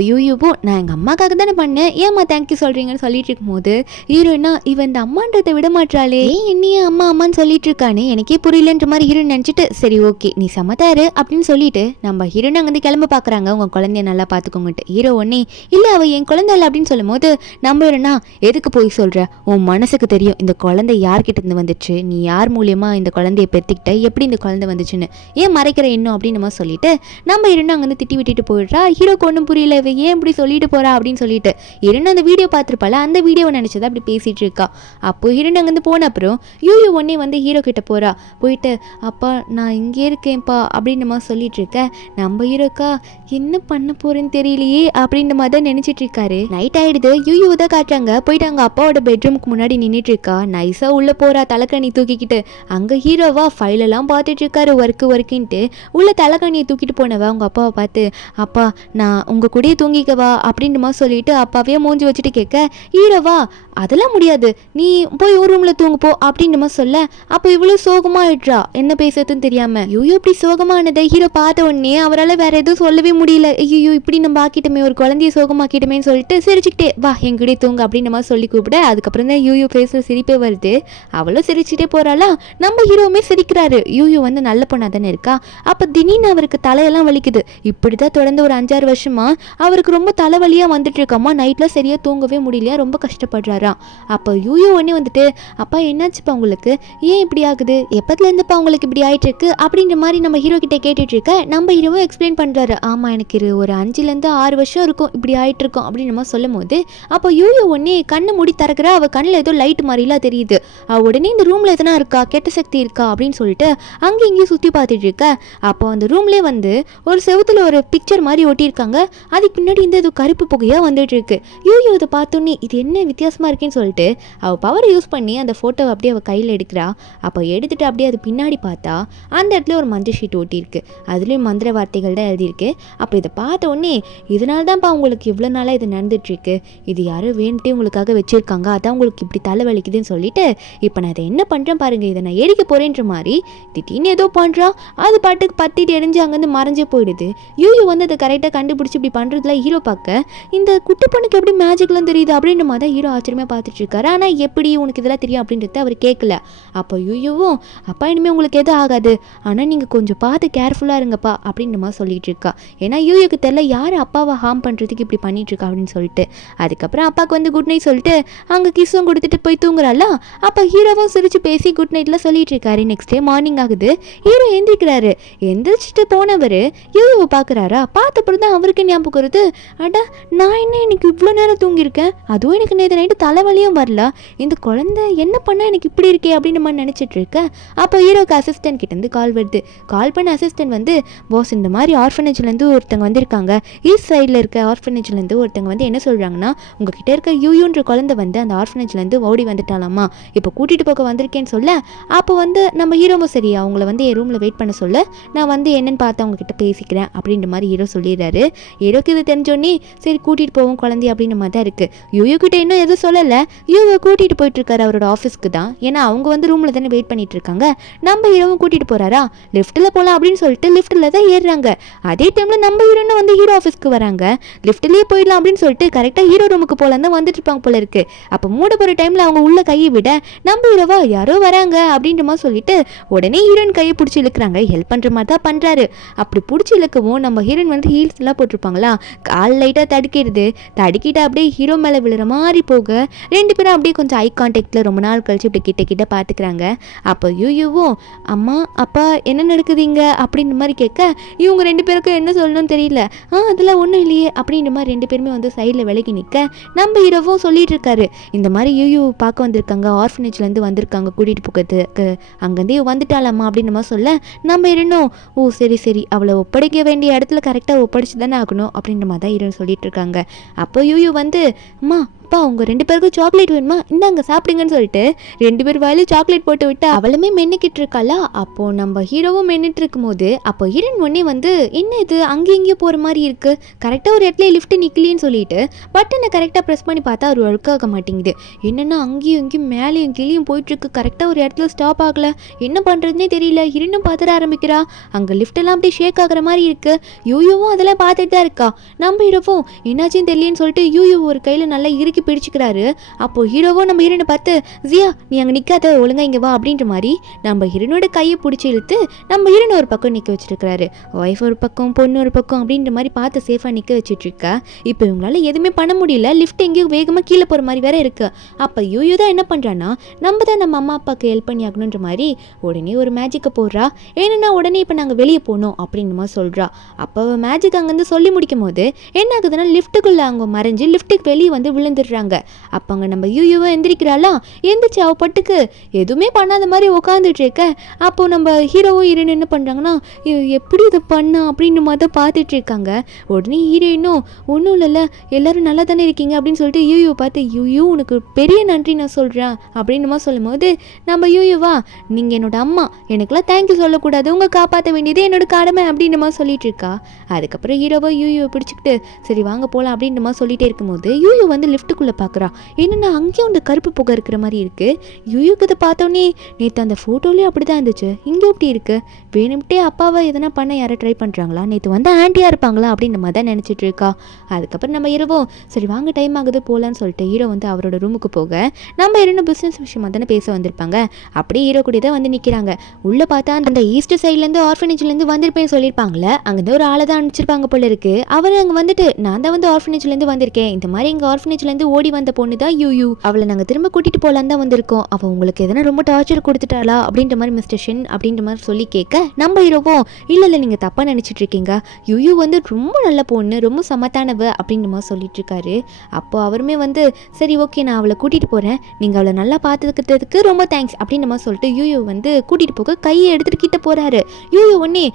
நான் எங்கள் அம்மாக்காக தானே பண்ணேன் ஏம்மா தேங்க்யூ சொல்கிறீங்கன்னு சொல்லிட்டு இருக்கும்போது ஹீரோயினா இவன் இந்த அம்மான்றதை விட மாட்டாளே என்னையே அம்மா அம்மான்னு சொல்லிட்டு இருக்கானே எனக்கே புரியலன்ற மாதிரி ஹீரோயின் நினச்சிட்டு சரி ஓகே நீ சமத்தாரு அப்படின்னு சொல்லிட்டு நம்ம ஹீரோயின் அங்கேருந்து கிளம்ப பார்க்குறாங்க உங்கள் குழந்தைய நல்லா பார்த்துக்கோங்கட்டு ஹீரோ ஒன்னே இல்லை அவள் என் குழந்தை இல்லை அப்படின்னு சொல்லும் போது நம்ம ஹீரோனா எதுக்கு போய் சொல்கிற உன் மனசுக்கு தெரியும் தெரியும் இந்த குழந்தை யார்கிட்ட இருந்து வந்துச்சு, நீ யார் மூலியமா இந்த குழந்தைய பெற்றுக்கிட்ட, எப்படி இந்த குழந்தை வந்துச்சுன்னு, ஏன் மறைக்கிற இன்னும் அப்படின்னு நம்ம சொல்லிட்டு நம்ம இரண்டு அங்கேருந்து திட்டி விட்டுட்டு போயிடுறா. ஹீரோக்கு ஒன்றும் புரியல, இவ ஏன் இப்படி சொல்லிட்டு போறா அப்படின்னு சொல்லிட்டு. இரண்டு அந்த வீடியோ பார்த்துருப்பால, அந்த வீடியோவை நினச்சதை அப்படி பேசிட்டு இருக்கா. அப்போ இரண்டு அங்கேருந்து போன அப்புறம் யூயூ ஒன்னே வந்து ஹீரோ கிட்ட போறா. போயிட்டு அப்பா நான் இங்கே இருக்கேன்ப்பா அப்படின்னு நம்ம சொல்லிட்டு இருக்க. நம்ம ஹீரோக்கா என்ன பண்ண போறேன்னு தெரியலையே அப்படின்ற மாதிரி தான் நினைச்சிட்டு இருக்காரு. நைட் ஆயிடுது. யூயூ தான் காட்டுறாங்க. போயிட்டு அங்க அப்பாவோட பெட்ரூமுக்கு முன்னாடி நின்றுட்டு இருக்கா. நைஸா உள்ள போறா தலைக்கணி தூக்கிக்கிட்டு. அங்க ஹீரோவா ஃபைல் எல்லாம் பார்த்துட்டு இருக்காரு. ஒர்க்குன்ட்டு உள்ள தலைக்கணியை தூக்கிட்டு போனவ அவங்க அப்பாவை பார்த்து, அப்பா நான் உங்க கூடயே தூங்கிக்கவா அப்படின்னுமா சொல்லிட்டு அப்பாவே மூஞ்சி வச்சுட்டு கேட்க, ஹீரோவா அதெல்லாம் முடியாது, நீ போய் ஒரு ரூம்ல தூங்குப்போ அப்படின்னுமா சொல்ல. அப்போ இவ்வளவு சோகமா ஆயிடுறா, என்ன பேசுறதுன்னு தெரியாம. ஐயோ இப்படி சோகமானதை ஹீரோ பார்த்த உடனே அவரால் வேற எதுவும் சொல்லவே முடியல. ஐயோ இப்படி நம்ம ஆக்கிட்டோமே, ஒரு குழந்தைய சோகமாக்கிட்டோமேன்னு சொல்லிட்டு சிரிச்சுக்கிட்டே வா எங்கிட்டே தூங்க அப்படின்னு நம்ம சொல்லி கூப்பிட. அதுக்கப்புறம் தான் யூயூ ஃபேஸ்ல சிரிப்பே வருது. அவளும் சிரிச்சுட்டே போறாளா. நம்ம ஹீரோவுமே சிரிக்கிறாரு. யூயூ வந்து நல்ல பொண்ணா தானே இருக்கா. அப்ப திடீர்னு அவருக்கு தலையெல்லாம் வலிக்குது. இப்படிதான் தொடர்ந்து ஒரு 5-6 வருஷமா அவருக்கு ரொம்ப தலைவலியா வந்துட்டு இருக்காமா. நைட்ல சரியா தூங்கவே முடியலையா, ரொம்ப கஷ்டப்படுறாரா. அப்போ யூயூ ஒன்னே வந்துட்டு, அப்பா என்னாச்சுப்பா உங்களுக்கு, ஏன் இப்படி ஆகுது, எப்பத்துல இருந்துப்பா உங்களுக்கு இப்படி ஆயிட்டு இருக்கு அப்படின்ற மாதிரி நம்ம ஹீரோ கிட்ட கேட்டுட்டு இருக்க. நம்ம ஹீரோவும் எக்ஸ்பிளைன் பண்றாரு. ஆமா எனக்கு ஒரு 5-6 வருஷம் இருக்கும் இப்படி ஆயிட்டு இருக்கும் அப்படின்னு நம்ம சொல்லும் போது, அப்போ யூயூ ஒன்னே கண்ணை மூடி திறக்கிறா. அவ கண்ணில் ஏதோ லைட் மாதிரிலாம் தெரியுது. அவ உடனே இந்த ரூம்ல எதனா இருக்கா, கெட்ட சக்தி இருக்கா அப்படின்னு சொல்லிட்டு அங்கே இங்கேயும் சுத்தி பார்த்துட்டு இருக்க. அப்போ அந்த ரூம்லேயே வந்து ஒரு செவுத்துல ஒரு பிக்சர் மாதிரி ஒட்டியிருக்காங்க. அதுக்கு பின்னாடி இந்த இது கருப்பு புகையா வந்துட்டு இருக்கு. யூயூ இதை பார்த்தோன்னே இது என்ன வித்தியாசமா இருக்கேன்னு சொல்லிட்டு அவ பவர் யூஸ் பண்ணி அந்த போட்டோவை அப்படியே அவ கையில் எடுக்கிறா. அப்போ எடுத்துட்டு அப்படியே அது பின்னாடி பார்த்தா அந்த இடத்துல ஒரு மந்திர ஷீட் ஒட்டியிருக்கு. அதுலேயும் மந்திர வார்த்தைகள் தான் எழுதியிருக்கு. அப்போ இதை பார்த்த உடனே இதனால தான்ப்பா உங்களுக்கு இவ்வளோ நாளாக இது நடந்துட்டு இருக்கு, இது யாரும் வேணுட்டே உங்களுக்காக வச்சிருக்காங்க, அதான் உங்களுக்கு இப்படி தலை வலிக்குதுன்னு சொல்லிட்டு இப்போ நான் இதை என்ன பண்ணுறேன் பாருங்க, இதை நான் எரிக்க போறேன்ற மாதிரி திடீர்னு ஏதோ பண்ணுறான். அது பாட்டுக்கு பத்திட்டு எரிஞ்சு அங்கேருந்து மறைஞ்சே போயிடுது. யூயூ வந்து அதை கரெக்டாக கண்டுபிடிச்சி இப்படி பண்ணுறதுல ஹீரோ பார்க்க இந்த குட்டி பொண்ணுக்கு எப்படி மேஜிக்லாம் தெரியுது அப்படின்ற மாதிரி தான் ஹீரோ ஆச்சரியமாக பார்த்துட்டு இருக்காரு. ஆனால் எப்படி உனக்கு இதெல்லாம் தெரியும் அப்படின்றத அவர் கேட்கல. அப்போ யூயூவும் அப்பா இனிமேல் உங்களுக்கு எதுவும் ஆகாது, ஆனால் நீங்கள் கொஞ்சம் பார்த்து கேர்ஃபுல்லாக இருங்கப்பா அப்படின்ற மாதிரி சொல்லிட்டு இருக்கா. ஏன்னா யூயூக்கு தெரியல யார் அப்பாவை ஹார்ம் பண்ணுறதுக்கு இப்படி பண்ணிட்டு இருக்கா அப்படின்னு சொல்லிட்டு. அதுக்கப்புறம் அப்பாவுக்கு வந்து குட் நைட் சொல்லிட்டு அங்கே கிஸ்ஸும் கொடுத்துட்டு போய் தூங்குறாள. அப்போ ஹீரோவும் சிரிச்சு பேசி குட் நைட்லாம் சொல்லிட்டு இருக்காரு. நெக்ஸ்ட் டே மார்னிங் ஆகுது. ஹீரோ எந்திரிக்கிறாரு. எந்திரிச்சிட்டு போனவர் யூயூவை பார்க்குறாரா. பார்த்தப்பறம் தான் அவருக்கு ஞாபகம் வருது, அடா நான் என்ன இன்னைக்கு இவ்வளோ நேரம் தூங்கியிருக்கேன், அதுவும் எனக்கு நேற்று நைட்டு தலைவலியும் வரல, இந்த குழந்தை என்ன பண்ண எனக்கு இப்படி இருக்கே அப்படின்னு நம்ம நினச்சிட்டு இருக்க. அப்போ ஹீரோக்கு அசிஸ்டன்ட் கிட்டேருந்து கால் வருது. கால் பண்ண அசிஸ்டன்ட் வந்து, பாஸ் இந்த மாதிரி ஆர்ஃபனேஜ்லேருந்து ஒருத்தங்க வந்திருக்காங்க, ஈஸ்ட் சைடில் இருக்க ஆர்ஃபனேஜ்லேருந்து ஒருத்தங்க வந்து என்ன சொல்கிறாங்கன்னா, உங்ககிட்ட இருக்க யூயூன்ற குழந்தை வந்து அந்த ஆர்ஃபனேஜ்லேருந்து ஓடி வந்துட்டாலாமா, இப்போ கூட்டிகிட்டு போக வந்திருக்கேன்னு சொல்ல. அப்போ வந்து நம்ம ஹீரோவும் சரி அவங்கள வந்து என் ரூமில் வெயிட் பண்ண சொல்ல, நான் வந்து என்னென்னு பார்த்து அவங்ககிட்ட பேசிக்கிறேன் அப்படின்ற மாதிரி ஹீரோ சொல்லிடுறாரு. ஹீரோக்கு இது தெரிஞ்சோடனே சரி கூட்டிகிட்டு போவோம் குழந்தை அப்படின்ற மாதிரி தான் இருக்குது. யூயூ கிட்ட இன்னும் எதுவும் சொல்லலை. யூவை கூட்டிகிட்டு போயிட்டு இருக்காரு அவரோட ஆஃபீஸ்க்கு தான். ஏன்னா அவங்க வந்து ரூமில் தானே வெயிட் பண்ணிட்டு இருக்காங்க. நம்ம ஹீரோவும் கூட்டிகிட்டு போகிறாரா. லிஃப்ட்டில் போகலாம் அப்படின்னு சொல்லிட்டு லிஃப்ட்டில் தான் ஏறுறாங்க. அதே டைமில் நம்ம ஹீரோன்னு வந்து ஹீரோ ஆஃபீஸ்க்கு வராங்க. லிஃப்ட்லேயே போயிடலாம் அப்படின்னு சொல்லிட்டு கரெக்டாக ஹீரோ ரூமுக்கு போகலாம் தான் வந்துட்டு இருப்பாங்க போல இருக்கு. அப்போ மூட போகிற டைமில் அவங்க உள்ள கையை விட நம்ம ஹீரோவா யாரோ வராங்க அப்படின்ற மாதிரி சொல்லிட்டு உடனே ஹீரோயின் கையை பிடிச்சி இழுக்கிறாங்க. ஹெல்ப் பண்ணுற மாதிரி தான் பண்ணுறாரு. அப்படி பிடிச்சி இழுக்கவும் நம்ம ஹீரோயின் வந்து ஹீல்ஸ் எல்லாம் போட்டிருப்பாங்களா, கால் லைட்டாக தடுக்கிடுது. தடுக்கிட்டு அப்படியே ஹீரோ மேலே விழுற மாதிரி போக ரெண்டு பேரும் அப்படியே கொஞ்சம் ஐ கான்டாக்டில் ரொம்ப நாள் கழிச்சு இப்படி கிட்ட பார்த்துக்கிறாங்க. அப்போ யூவும் அம்மா அப்பா என்ன நடக்குதுங்க அப்படின்ற மாதிரி கேட்க இவங்க ரெண்டு பேருக்கும் என்ன சொல்லணும்னு தெரியல. அதெல்லாம் ஒன்றும் இல்லையே அப்படின்ற மாதிரி ரெண்டு பேருமே வந்து சைடில் விலகி நிற்க நம்ம ஹீரோவும் சொல்லிட்டு இருக்காரு, இந்த மாதிரி யூ பார்க்க வந்திருக்காங்க, ஆர்ஃபனேஜ்லேருந்து வந்திருக்காங்க கூட்டிகிட்டு போகிறதுக்கு, அங்கேருந்தே வந்துட்டாலாமா அப்படின்ற மாதிரி சொல்ல நம்ம இருந்தோம் ஓ சரி சரி அவளை ஒப்படைக்க வேண்டிய இடத்துல கரெக்டாக ஒப்படைச்சு தானே ஆகணும் அப்படின்ற மாதிரி தான் ஹீரோன்னு சொல்லிட்டு இருக்காங்க. அப்போ யூ வந்து அம்மா அப்பா உங்க ரெண்டு பேருக்கும் சாக்லேட் வேணுமா, இந்தாங்க சாப்பிடுங்கன்னு சொல்லிட்டு ரெண்டு பேர் வாயிலும் சாக்லேட் போட்டு விட்டு அவளுமே மென்னுக்கிட்டு இருக்காளா. அப்போ நம்ம ஹீரோவும் மென்னுட்டு இருக்கும் போது அப்போ ஹீரோயின் ஒன்னே வந்து என்ன இது அங்கேயும் இங்கேயும் போகிற மாதிரி இருக்கு, கரெக்டாக ஒரு இடத்துல லிஃப்ட் நிற்கலின்னு சொல்லிட்டு பட்டனை கரெக்டாக ப்ரெஸ் பண்ணி பார்த்தா அவர் ஒர்க் ஆக மாட்டேங்குது. என்னென்னா அங்கேயும் இங்கேயும் மேலேயும் கீழேயும் போயிட்டுருக்கு, கரெக்டாக ஒரு இடத்துல ஸ்டாப் ஆகலை, என்ன பண்ணுறதுனே தெரியல. ஹீரோனும் பார்த்துட ஆரம்பிக்கிறா. அங்கே லிஃப்டெல்லாம் அப்படியே ஷேக் ஆகிற மாதிரி இருக்கு. யூவும் அதெல்லாம் பார்த்துட்டு தான் இருக்கா. நம்ம ஹீரோவும் என்னாச்சுன்னு தெரியலன்னு சொல்லிட்டு யூ ஒரு கையில் நல்லா இருக்கு தூக்கி பிடிச்சிக்கிறாரு. அப்போ ஹீரோவோ நம்ம ஹீரோனை பார்த்து, ஜியா நீ அங்கே நிற்காத, ஒழுங்கா இங்கே வா அப்படின்ற மாதிரி நம்ம ஹீரோனோட கையை பிடிச்சி இழுத்து நம்ம ஹீரோனை ஒரு பக்கம் நிற்க வச்சிருக்கிறாரு. ஒய்ஃப் ஒரு பக்கம், பொண்ணு ஒரு பக்கம் அப்படின்ற மாதிரி பார்த்து சேஃபாக நிற்க வச்சுட்டு இருக்கா. இப்போ இவங்களால எதுவுமே பண்ண முடியல. லிஃப்ட் எங்கேயும் வேகமாக கீழே போகிற மாதிரி வேற இருக்கு. அப்போ யூயூ தான் என்ன பண்ணுறான்னா, நம்ம தான் நம்ம அம்மா அப்பாவுக்கு ஹெல்ப் பண்ணி ஆகணுன்ற மாதிரி உடனே ஒரு மேஜிக்கை போடுறா. ஏன்னா உடனே இப்போ நாங்கள் வெளியே போகணும் அப்படின்னு மாதிரி சொல்கிறா. அப்போ மேஜிக் அங்கேருந்து சொல்லி முடிக்கும் போது என்ன ஆகுதுன்னா, லிஃப்ட்டுக்குள்ளே அவங்க மறைஞ்சு லிஃப்ட்டுக்கு வெளியே வந்து விழுந்துடுறாங்க. அப்போ அங்கே நம்ம யூயூவை எந்திரிக்கிறாளா, எந்திரிச்சு அவ பட்டுக்கு எதுவுமே பண்ணாத மாதிரி உட்காந்துட்டு இருக்க. அப்போது நம்ம ஹீரோவும் ஹீரோயின் என்ன பண்ணுறாங்கன்னா, எப்படி இதை பண்ணா அப்படின்னு மாதிரி பார்த்துட்டு இருக்காங்க. உடனே ஹீரோயினும் ஒன்றும் இல்லைல்ல, எல்லோரும் நல்லா தானே இருக்கீங்க அப்படின்னு சொல்லிட்டு யூயூவை பார்த்து, யூயூ உனக்கு பெரிய நன்றி நான் சொல்கிறேன் அப்படின்னு சொல்லும் போது நம்ம யூயூவா, நீங்கள் என்னோட அம்மா, எனக்குலாம் தேங்க்யூ சொல்லக்கூடாது, உங்கள் காப்பாற்ற வேண்டியது என்னோட கடமை அப்படின்னு மாதிரி சொல்லிட்டு இருக்கா. அதுக்கப்புறம் ஹீரோவா யூயூவை பிடிச்சிக்கிட்டு சரி வாங்க போகலாம் அப்படின்ற மாதிரி சொல்லிட்டே இருக்கும்போது யூயூ வந்து லிஃப்ட்டுக்குள்ளே பார்க்குறா. என்னென்னா அங்கேயும் அந்த கருப்பு புகை இருக்கிற மாதிரி இருக்குது. யூயூக்கு இதை பார்த்தோன்னே, நேற்று அந்த ஃபோட்டோலேயும் அப்படி தான் இருந்துச்சு, இங்கே எப்படி இருக்குது, வேணும்ட்டே அப்பாவை எதனா பண்ண யாரை ட்ரை பண்ணுறாங்களா, நேற்று வந்து ஆண்டியாக இருப்பாங்களா அப்படின்ற மாதிரி தான் நினச்சிட்டு இருக்கா. அதுக்கப்புறம் நம்ம ஹீரோவும் சரி வாங்க டைம் ஆகுது போகலான்னு சொல்லிட்டு ஹீரோ வந்து அவரோட ரூமுக்கு போக, நம்ம ஹீரோன்னு பிஸ்னஸ் விஷயமாக தானே பேச வந்திருப்பாங்க. அப்படியே ஹீரோ கூட தான் வந்து நிற்கிறாங்க. உள்ளே பார்த்தா அந்த ஈஸ்ட் சைட்லேருந்து ஆர்ஃபனேஜ்லேருந்து வந்திருப்பேன்னு சொல்லியிருப்பாங்களே, அங்கேருந்து ஒரு ஆளை தான் அனுப்பிச்சிருப்பாங்க போல இருக்கு. அவர் அங்கே வந்துட்டு நான் தான் வந்து ஆர்ஃபனேஜ்லேருந்து வந்திருக்கேன், இந்த மாதிரி எங்கள் ஆர்ஃபனேஜ்லேருந்து ஓடி வந்த பொண்ணு தான் யூயூ, அவளை நாங்கள் திரும்ப கூட்டிகிட்டு போகலான்னு தான் வந்திருக்கோம், அவள் உங்களுக்கு எதனா ரொம்ப டார்ச்சர் கொடுத்துட்டாளா அப்படின்ற மாதிரி மிஸ்டர் ஷென் அப்படின்ற மாதிரி சொல்லி கேட்க, நம்ம ஹீரோவும் இல்லை நீங்கள் தப்பாக நினச்சிட்டு இருக்கீங்க, யூயூ வந்து ரொம்ப நல்ல பொண்ணு, ரொம்ப சமத்தானவ அப்படின்ற மாதிரி சொல்லிட்டு இருக்காரு. அப்போ அவருமே வந்து சரி ஓகே நான் அவளை கூட்டிகிட்டு போகிறேன், நீங்கள் அவளை நல்லா பார்த்துக்கிறதுக்கு ரொம்ப தேங்க்ஸ் அப்படின்ற மாதிரி சொல்லிட்டு யூயூ வந்து கூட்டிகிட்டு போக கையை எடுத்துகிட்டு கிட்ட போகிறாரு. யூயூ ஒன்னே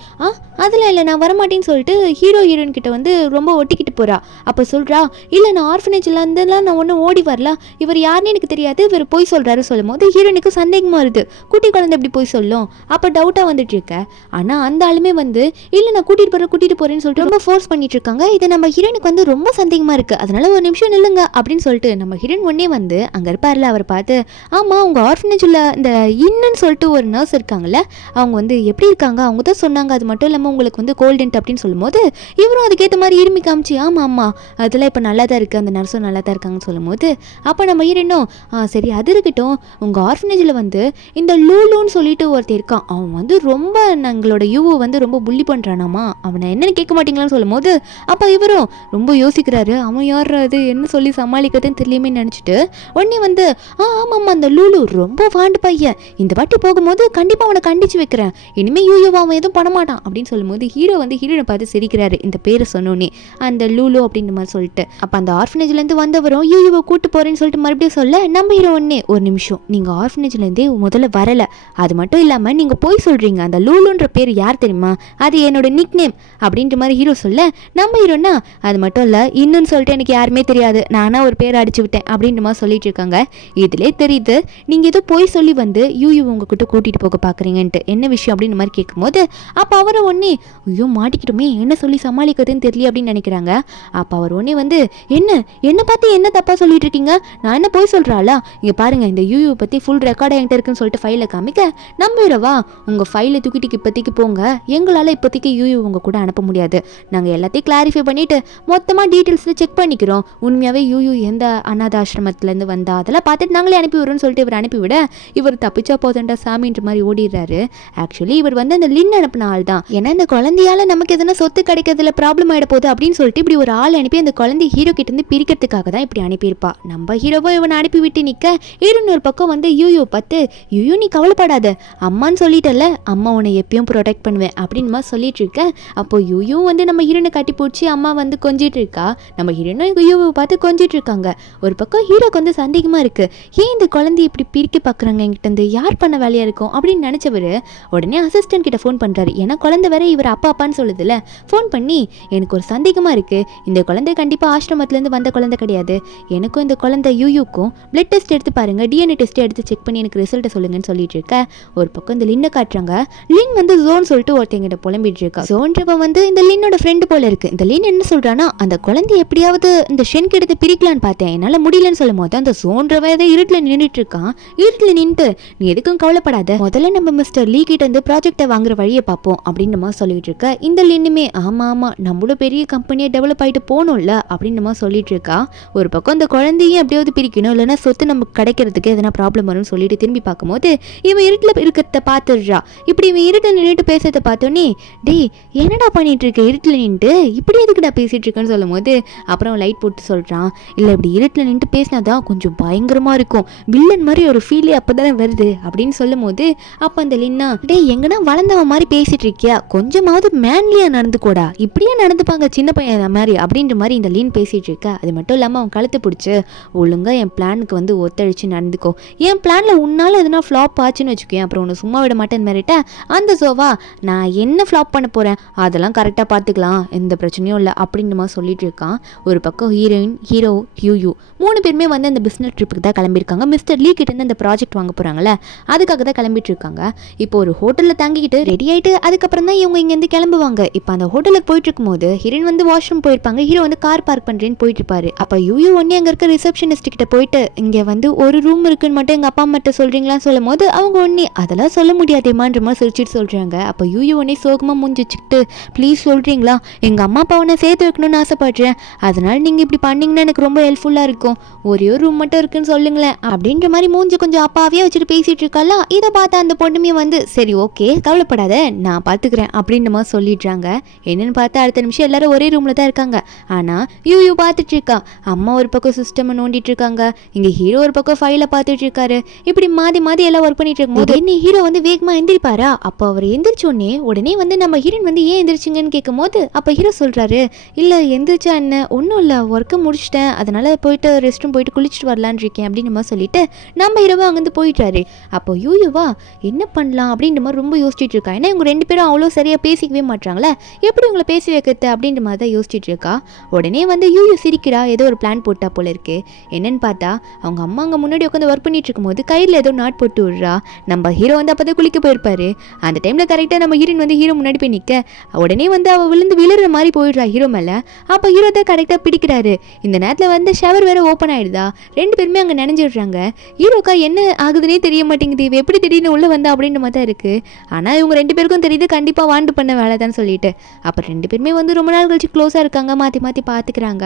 அதில் இல்லை நான் வரமாட்டேன்னு சொல்லிட்டு ஹீரோ ஹீரோயின் கிட்ட வந்து ரொம்ப ஒட்டிக்கிட்டு போகிறா. அப்போ சொல்கிறா, இல்லை நான் ஆர்ஃபனேஜ்லேருந்துலாம் நான் ஒன்றும் ஓடி வரல, இவர் யாருன்னு எனக்கு தெரியாது, இவர் போய் சொல்கிறாரு சொல்லும் போது ஹீரோனுக்கு சந்தேகமாக வருது, குட்டி குழந்தை எப்படி போய் சொல்லும், அப்போ டவுட்டாக வந்துட்டு இருக்க. ஆனால் அந்த ஆளுமே வந்து இல்லை நான் கூட்டிகிட்டு போகிறேன்னு சொல்லிட்டு ரொம்ப ஃபோர்ஸ் பண்ணிட்டு இருக்காங்க. இது நம்ம ஹீரோனுக்கு வந்து ரொம்ப சந்தேகமாக இருக்குது, அதனால ஒரு நிமிஷம் நில்லுங்க அப்படின்னு சொல்லிட்டு நம்ம ஹீரோயின் ஒன்னே வந்து அங்கே இருப்பார்ல அவரை பார்த்து, ஆமாம் உங்கள் ஆர்ஃபனேஜில் இந்த இன்னுன்னு சொல்லிட்டு ஒரு நர்ஸ் இருக்காங்கல்ல, அவங்க வந்து எப்படி இருக்காங்க, அவங்க தான் சொன்னாங்க, அது மட்டும் இல்லாமல் உங்களுக்கு வந்து கோல்டென்ட் அப்படின்னு சொல்லும்போது இவரும் அதுக்கேற்ற மாதிரி இருமி காமிச்சு ஆமாம் அதெல்லாம் இப்போ நல்லா தான் இருக்குது, அந்த நர்ஸும் நல்லா தான் இருக்காங்கன்னு சொல்லும்போது அப்போ நம்ம ஹீரோனும் சரி அது இருக்கட்டும், உங்கள் ஆர்ஃபனேஜில் வந்து இந்த லூலூன்னு சொல்லிட்டு ஒருத்தர் இருக்கான், அவன் வந்து ரொம்ப எங்களோட யூவை வந்து ரொம்ப புள்ளி பண்ணுறானாமா, அவனை என்னென்னு கேட்க மாட்டீங்களான்னு சொல்லும்போது அப்போ இவரும் ரொம்ப யோசிக்கிறாரு, அவன் யார் அது என்ன சொல்லி சமாளிக்கிறதுன்னு தெரியலையுமே நினச்சிட்டு உடனே வந்து ஆமாம்மா அந்த லூலு ரொம்ப வாண்டு பையன், இந்த வாட்டி போகும்போது கண்டிப்பாக அவனை கண்டிச்சு வைக்கிறேன், இனிமேல் யூயூவா அவன் எதுவும் பண்ண மாட்டான் அப்படின்னு சொல்லும்போது ஹீரோ வந்து ஹீரோனை பார்த்து சிரிக்கிறாரு இந்த பேரை சொன்னோன்னே, அந்த லூலு அப்படின்ற மாதிரி சொல்லிட்டு. அப்போ அந்த ஆர்ஃபனேஜ்லேருந்து வந்தவரும் யூயூவை கூட்டு போகிறேன்னு சொல்லிட்டு மறுபடியும் சொல்ல, நம்ம ஹீரோ ஒன்னே ஒரு நிமிஷம் நீங்கள் ஆர்ஃபனேஜ்லேருந்தே முதல்ல வரலை, அது மட்டும் இல்லாமல் நீங்கள் போய் சொல்கிறீங்க, அந்த லூலுன்ற பேர் யார் தெரியுமா, அது என்னோட நிக் நேம் அப்படின்ற மாதிரி ஹீரோ சொல்ல, நம்ம ஹீரோனா அது மட்டும் இல்லை இன்னுன்னு சொல்லிட்டு எனக்கு யாருமே தெரியாது, நானா ஒரு பேரை அடிச்சு விட்டேன் அப்படின்ற மாதிரி சொல்லிட்டு இருக்காங்க. இதிலே தெரியுது நீங்கள் ஏதோ போய் சொல்லி வந்து யூயூ உங்ககிட்ட கூட்டிகிட்டு போக பார்க்குறீங்கன்ட்டு, என்ன விஷயம் அப்படின்னு மாதிரி கேட்கும்போது அப்போ அவரை ஒன்னே ஐயோ மாட்டிக்கிட்டோமே என்ன சொல்லி சமாளிக்கிறதுன்னு தெரியல அப்படின்னு நினைக்கிறாங்க. அப்போ அவர் ஒன்னே வந்து என்ன பார்த்து என்ன தப்பாக சொல்லிட்டு இருக்கீங்க, நான் என்ன போய் சொல்கிறாளா, இங்கே பாருங்கள் இந்த யூயூ பற்றி ஃபுல் ரெக்கார்டாக என்கிட்ட இருக்குன்னு சொல்லிட்டு ஃபைலை காமிக்க, நம்பிடுவா உங்கள் ஃபைலை தூக்கிட்டு இப்போதைக்கு போங்க, எங்களால் இப்போதைக்கு யூயூ உங்கள் கூட அனுப்ப முடியாது, நாங்கள் எல்லாத்தையும் கிளாரிஃபை பண்ணிவிட்டு மொத்தமாக டீட்டெயில்ஸில் செக் பண்ணிக்கிறோம், உண்மையாகவே யூயூ எந்த அநாத ஆசிரமத்துலேருந்து வந்தா அதெல்லாம் பார்த்துட்டு நாங்களே அனுப்பி விடுறோன்னு சொல்லிட்டு இவர் அனுப்பிவிட, இவர் தப்பிச்சா போதண்டா சாமின்ற மாதிரி ஓடிடுறாரு. ஆக்சுவலி இவர் வந்து அந்த லின் அனுப்பின ஆள் தான், ஏன்னா இந்த குழந்தையால நமக்கு எதனா சொத்து கிடைக்கிறதுல ப்ராப்ளம் ஆகிட போகுது அப்படின்னு சொல்லிட்டு இப்படி ஒரு ஆள் அனுப்பி அந்த குழந்தை ஹீரோ கிட்ட இருந்து பிரிக்கிறதுக்காக தான் இப்படி அனுப்பியிருப்பா. நம்ம ஹீரோவோ இவனை அனுப்பி விட்டு நிற்க, இன்னொரு பக்கம் வந்து யூயூ பார்த்து யூயூ நீ கவலைப்படாத, அம்மான்னு சொல்லிட்டல, அம்மா உன்னை எப்பயும் ப்ரொடெக்ட் பண்ணுவேன் அப்படின்னு சொல்லிட்டு இருக்க. அப்போ யூயூ வந்து நம்ம ஹீரோனை கட்டி பிடிச்சி அம்மா வந்து கொஞ்சிட்டு இருக்கா, நம்ம ஹீரோனும் யூயூவை பார்த்து கொஞ்சிட்டு இருக்காங்க. ஒரு பக்கம் ஹீரோக்கு வந்து சந்தேகமா இருக்கு, ஏன் இந்த குழந்தைய இப்படி பிரிக்க பார்க்குறாங்க, என்கிட்ட இருந்து யார் பண்ண வேலையா இருக்கும் அப்படின்னு நினைச்சவர் உடனே அசிஸ்டன்ட் கிட்ட ஃபோன் பண்றாரு. ஏன்னா குழந்தை வேற இவர் அப்பா அப்பான்னு சொல்லுதுல, ஃபோன் பண்ணி எனக்கு ஒரு சந்தேகமா இருக்கு, இந்த குழந்தை கண்டிப்பா ஆசிரமத்திலேருந்து வந்த குழந்தை கிடையாது, எனக்கும் இந்த குழந்தை யூயூக்கும் பிளட் டெஸ்ட் எடுத்து பாருங்க, டிஎன்ஏ டெஸ்ட் எடுத்து செக் பண்ணி எனக்கு ரிசல்ட்டை சொல்லுங்கன்னு சொல்லிட்டு இருக்க. ஒரு பக்கம் இந்த லின்னை காட்டுறாங்க, லின் வந்து ஜோன் சொல்லிட்டு ஒருத்தங்கிட்ட புலம்பிட்டு இருக்கா. ஜோன்றவ வந்து இந்த லின்னோட ஃப்ரெண்டு போல இருக்கு. இந்த லின் என்ன சொல்றானா, அந்த குழந்தை எப்படியாவது இந்த ஷென்க் எடுத்து பிரிக்கலான்னு பார்த்தேன், என்னால முடியலன்னு சொல்லும் போது அந்த ஜோன்றவ இருட்டில் நின்றுட்டு இருக்கான். இருட்டில் நின்று நீ எதுக்கும் கவலைப்படாத, முதல்ல நம்ம மிஸ்டர் லீ கிட்ட இருந்து ப்ராஜெக்டை வாங்குற வழியை பார்ப்போம் அப்படின்னு சொல்லிட்டு இருக்க. இந்த லின்னுமே ஆமா நம்மளோட பெரிய கம்பெனியை டெவலப் ஆகிட்டு போகணும்ல அப்படின்னு சொல்லிட்டு இருக்கா. ஒரு பக்கம் அந்த குழந்தையும் எப்படியாவது பிரிக்கணும், இல்லைன்னா சொத்து நமக்கு கிடைக்கிறதுக்கு எதனா ப்ராப்ளம் வரும்னு சொல்லிட்டு திரும்பி பார்க்கும்போது இவன் இருட்டில் இருக்கிறத பார்த்துடுறா. இப்படி இவன் இருட்டில் நின்றுட்டு பேசுறத பார்த்தோன்னே, டேய் என்னடா பண்ணிட்டு இருக்க இருட்டில் நின்றுட்டு, இப்படி எதுக்குடா பேசிட்டு இருக்கேன்னு சொல்லும் போது அப்புறம் லைட் போட்டு சொல்கிறான், இல்லை இப்படி இருட்டில் நின்றுட்டு பேசினாதான் கொஞ்சம் பயங்கரமாக இருக்கும், வில்லன் மாதிரி ஒரு ஃபீலே அப்போ தானே வருது அப்படின்னு சொல்லும் போது அப்போ அந்த லின்னா, டேய் எங்கன்னா வளர்ந்தவன் மாதிரி பேசிட்டு இருக்கியா, கொஞ்சமாவது மேன்லியா நடந்துக்கூடா, இப்படியே நடந்துப்பாங்க சின்ன பையன் மாதிரி அப்படின்ற மாதிரி இந்த லின் பேசிட்டு இருக்க. அது மட்டும் இல்லாமல் அவன் கழுத்து பிடிச்சி, ஒழுங்காக என் பிளானுக்கு வந்து ஒத்தழிச்சு நடந்துக்கோ, என் பிளானில் உன்னால் எதுனா ஃப்ளாப் ஆச்சுன்னு வச்சுக்கேன், அப்புறம் உன்னை சும்மா விட மாட்டேன்னு மாதிரிட்ட அந்த சோவா நான் என்ன ஃப்ளாப் பண்ண போகிறேன் அதெல்லாம் கரெக்டாக பார்த்துக்கலாம், எந்த பிரச்சனையும் இல்லை அப்படின்னு மாதிரி சொல்லிட்டு இருக்கான். ஒரு பக்கம் ஹீரோயின் ஹீரோ யூ 3 பேருமே வந்து அந்த பிஸ்னஸ் ட்ரிப்புக்கு தான் கிளம்பியிருக்காங்க. மிஸ்டர் லீ கிட்டேருந்து அந்த ப்ராஜெக்ட் வாங்க போகிறாங்களே அதுக்காக தான் கிளம்பிட்டு இருக்காங்க. இப்போ ஒரு ஹோட்டலில் தங்கிக்கிட்டு ரெடி ஆகிட்டு அதுக்கப்புறம் தான் இவங்க இங்கேருந்து கிளம்புவாங்க. இப்போ அந்த ஹோட்டலுக்கு போயிட்டு இருக்கும்போது ஹீரோயின் வந்து வாஷ்ரூம் போயிருப்பாங்க, ஹீரோ வந்து கார் பார்க் பண்ணுறேன்னு போயிட்டு இருப்பாரு. அப்போ யூ ஒன்னே அங்கே இருக்க ரிசப்ஷனிஸ்ட் கிட்ட போயிட்டு, இங்கே வந்து ஒரு ரூம் இருக்குன்னு மட்டும் எங்கள் அப்பா அம்மாட்ட சொல்கிறீங்களான்னு சொல்லும் போது அவங்க ஒன்னே அதெல்லாம் சொல்ல முடியாதேமான்ற மாதிரி சிரிச்சிட்டு சொல்கிறாங்க. அப்போ யூ ஒன்னே சோகமாக மூஞ்சி வச்சுக்கிட்டு, ப்ளீஸ் சொல்கிறீங்களா, எங்கள் அம்மா அப்பாவை நான் சேர்த்து வைக்கணும்னு ஆசைப்படுறேன், அதனால நீங்கள் இப்படி பண்ணிங்கன்னா எனக்கு ரொம்ப ஹெல்ப்ஃபுல்லாக இருக்கும், ஒரே ஒரு ரூம் மட்டும் இருக்குன்னு சொல்லுங்களேன் அப்படின்ற மாதிரி மூஞ்சி கொஞ்சம் அப்பாவே வச்சுட்டு பேசிட்டு இருக்காளா. இதை பார்த்தா அந்த பொண்ணுமே வந்து, சரி ஓகே கவலைப்படாத நான் பார்த்துக்கிறேன் அப்படின்ற மாதிரி சொல்லிடுறாங்க. என்னன்னு பார்த்தா அடுத்த நிமிஷம் எல்லாரும் ஒரே ரூமில் தான் இருக்காங்க. ஆனால் யூ பார்த்துட்டு இருக்கா, அம்மா ஒரு பக்கம் சிஸ்டம் நோண்டிட்டு இருக்காங்க, இங்கே ஹீரோ ஒரு பக்கம் ஃபைலை பார்த்துட்டு இருக்காரு. இப்படி மாதி மாதி எல்லாம் ஒர்க் பண்ணிட்டு இருக்கும்போது என்ன ஹீரோ வந்து வேகமாக எந்திரிப்பாரா. அப்போ அவர் எந்திரிச்சோடனே உடனே வந்து நம்ம ஹீரோயின் வந்து ஏன் எந்திரிச்சிங்கன்னு கேட்கும் போது அப்போ ஹீரோ சொல்கிறாரு, இல்லை எந்திரிச்சா என்ன ஒன்றும் இல்லை ஒர்க்கை முடிச்சிட்டேன், அதனால் போயிட்டு ரெஸ்ட் ரூம் போயிட்டு குளிச்சுட்டு வரலான் இருக்கேன் அப்படின்னு நம்ம சொல்லிட்டு நம்ம ஹீரோவை அங்கேருந்து போயிட்டாரு. அப்போ யூவா என்ன பண்ணலாம் அப்படின்ற மாதிரி ரொம்ப யோசிச்சுட்டு இருக்கா. ஏன்னா இவங்க 2 பேரும் அவ்வளோ சரியாக பேசிக்கவே மாட்டாங்களே, எப்படி உங்களை பேசி வைக்கிறது அப்படின்ற மாதிரி தான் யோசிச்சுட்டு இருக்கா. உடனே வந்து யூ சிரிக்கிறா, ஏதோ ஒரு பிளான் போட்டா போல இருக்கு. என்னன்னு பார்த்தா அவங்க அம்மா அங்கே முன்னாடி உட்காந்து ஒர்க் பண்ணிட்டு இருக்கும்போது கையில் ஏதோ நாட் போட்டு விடுறா. நம்ம ஹீரோ வந்து அப்போ தான் குளிக்க போயிருப்பாரு. அந்த டைமில் கரெக்டாக நம்ம ஹீரோயின் வந்து ஹீரோ முன்னாடி போய் நிற்க உடனே வந்து அவள் விழுற மாதிரி போயிடுறா ஹீரோ மேலே. அப்போ ஹீரோ தான் கரெக்டாக பிடிக்கிறாரு. இந்த நேரத்தில் வந்து ஷவர் வேறு ஓப்பன் ஆகிடுதா, 2 பேருமே அங்கே நினைஞ்சிடுறாங்க. ஹீரோக்கா என்ன ஆகுதுன்னே தெரிய மாட்டேங்குது, இவ எப்படி திடீர்னு உள்ளே வந்தா அப்படின்ற மாதிரி தான் இருக்குது. ஆனால் இவங்க 2 பேருக்கும் தெரியுது கண்டிப்பாக வாண்டு பண்ண வேலை தான் சொல்லிட்டு. அப்போ 2 பேருமே வந்து ரொம்ப நாள் கழிச்சு க்ளோஸாக இருக்காங்க, மாற்றி மாற்றி பார்த்துக்கிறாங்க.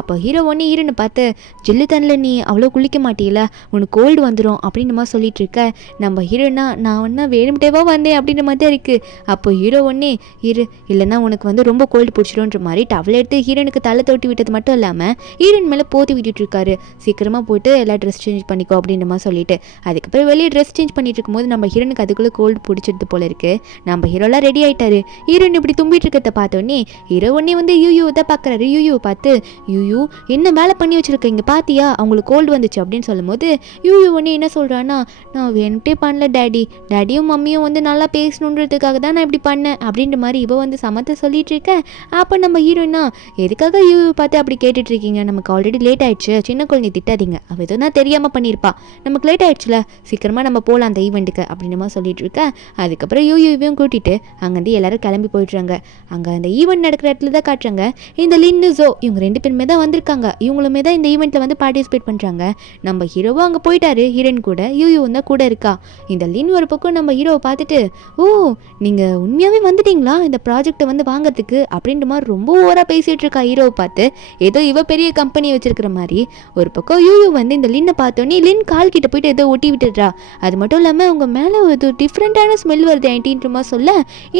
அப்போ ஹீரோ ஒன்று ஹீரோனை பார்த்து, ஜில்லு தண்ணில் நீ அவ்வளோ குளிக்க மாட்டீல, உனக்கு கோல்டு வந்துடும் அப்படின்ற மாதிரி சொல்லிட்டு இருக்க. நம்ம ஹீரோனா நான் ஒன்றா வேணும்ட்டேவா வந்தேன் அப்படின்ற மாதிரி தான் இருக்குது. அப்போ ஹீரோ ஒன்னே இல்லைன்னா உனக்கு வந்து ரொம்ப கோல்டு பிடிச்சிடும்ன்ற மாதிரி டவல் எடுத்து ஹீரோனுக்கு தலை தொட்டி விட்டது மட்டும் இல்லாமல் ஹீரோயின் மேலே போத்தி விட்டுட்டு இருக்காரு. சீக்கிரமாக போயிட்டு எல்லா ட்ரெஸ் சேஞ்ச் பண்ணிக்கோ அப்படின்ற மாதிரி சொல்லிட்டு அதுக்கப்புறம் வெளியே ட்ரெஸ் சேஞ்ச் பண்ணிட்டு இருக்கும்போது நம்ம ஹீரோனுக்கு அதுக்குள்ளே கோல்டு பிடிச்சிருது போல இருக்கு. நம்ம ஹீரோலாம் ரெடி ஆகிட்டாரு. ஹீரோயின் இப்படி தும்பிட்டு இருக்கிறத பார்த்தோன்னே ஹீரோ ஒன்னே வந்து யூ தான் பார்க்குறாரு. யூ பார்த்து, யூ என்ன வேலை பண்ணி வச்சிருக்கீங்க பாத்தியா, அவங்களுக்கு கோல்டு வந்துச்சு அப்படின்னு சொல்லும் போது யூ ஒன்னே என்ன சொல்கிறான்னா, நான் வேணுட்டே பண்ணல டேடியும் மம்மியும் வந்து நல்லா பேசணுன்றதுக்காக தான் நான் இப்படி பண்ணேன் அப்படின்ற மாதிரி இவ வந்து சமத்தை சொல்லிட்டு இருக்கேன். அப்போ நம்ம ஹீரோயினா, எதுக்காக யூ பார்த்து அப்படி கேட்டுட்டு இருக்கீங்க, நமக்கு ஆல்ரெடி லேட் ஆயிடுச்சு, சின்ன குழந்தை திட்டாதீங்க, அவள் எதுனா தெரியாமல் பண்ணியிருப்பா, நமக்கு லேட் ஆயிடுச்சுல சீக்கிரமாக நம்ம போகலாம் அந்த ஈவெண்ட்டுக்கு அப்படின்ற மாதிரி சொல்லிட்டு இருக்கேன். அதுக்கப்புறம் யூவையும் கூட்டிட்டு அங்கேருந்து எல்லாரும் கிளம்பி போயிடுறாங்க. அங்கே அந்த ஈவெண்ட் நடக்கிற இடத்துல தான் காட்டுறாங்க இந்த லின்னு ஜோ, இவங்க 2 பேருமே தான் வந்திருக்காங்க. இவங்களுமே தான் இந்த ஈவெண்ட்டில் வந்து பார்ட்டிசிபேட் பண்ணுறாங்க. நம்ம ஹீரோவும் அங்கே போயிட்டாரு ஹீரோயின் கூட, யூவும் தான் கூட இருக்கா. இந்த லின் ஒரு பக்கம் நம்ம ஹீரோவை பார்த்துட்டு, ஓ நீங்கள் உண்மையாகவே வந்துட்டீங்களா இந்த ப்ராஜெக்டை வந்து வாங்கிறதுக்கு அப்படின்ற மாதிரி ரொம்ப ஓவராக பேசிகிட்டு இருக்கா ஹீரோவை பார்த்து, ஏதோ இவ பெரிய கம்பெனி வச்சிருக்கிற மாதிரி. ஒரு பக்கம் யூ வந்து இந்த லின்னை பார்த்தோன்னே லின் கால் கிட்ட போயிட்டு ஏதோ ஒட்டி விட்டுடுறா. அது மட்டும் இல்லாமல் அவங்க மேலே ஒரு டிஃப்ரெண்ட்டான ஸ்மெல் வருது ஆன்ட்டின்ற மாதிரி சொல்ல,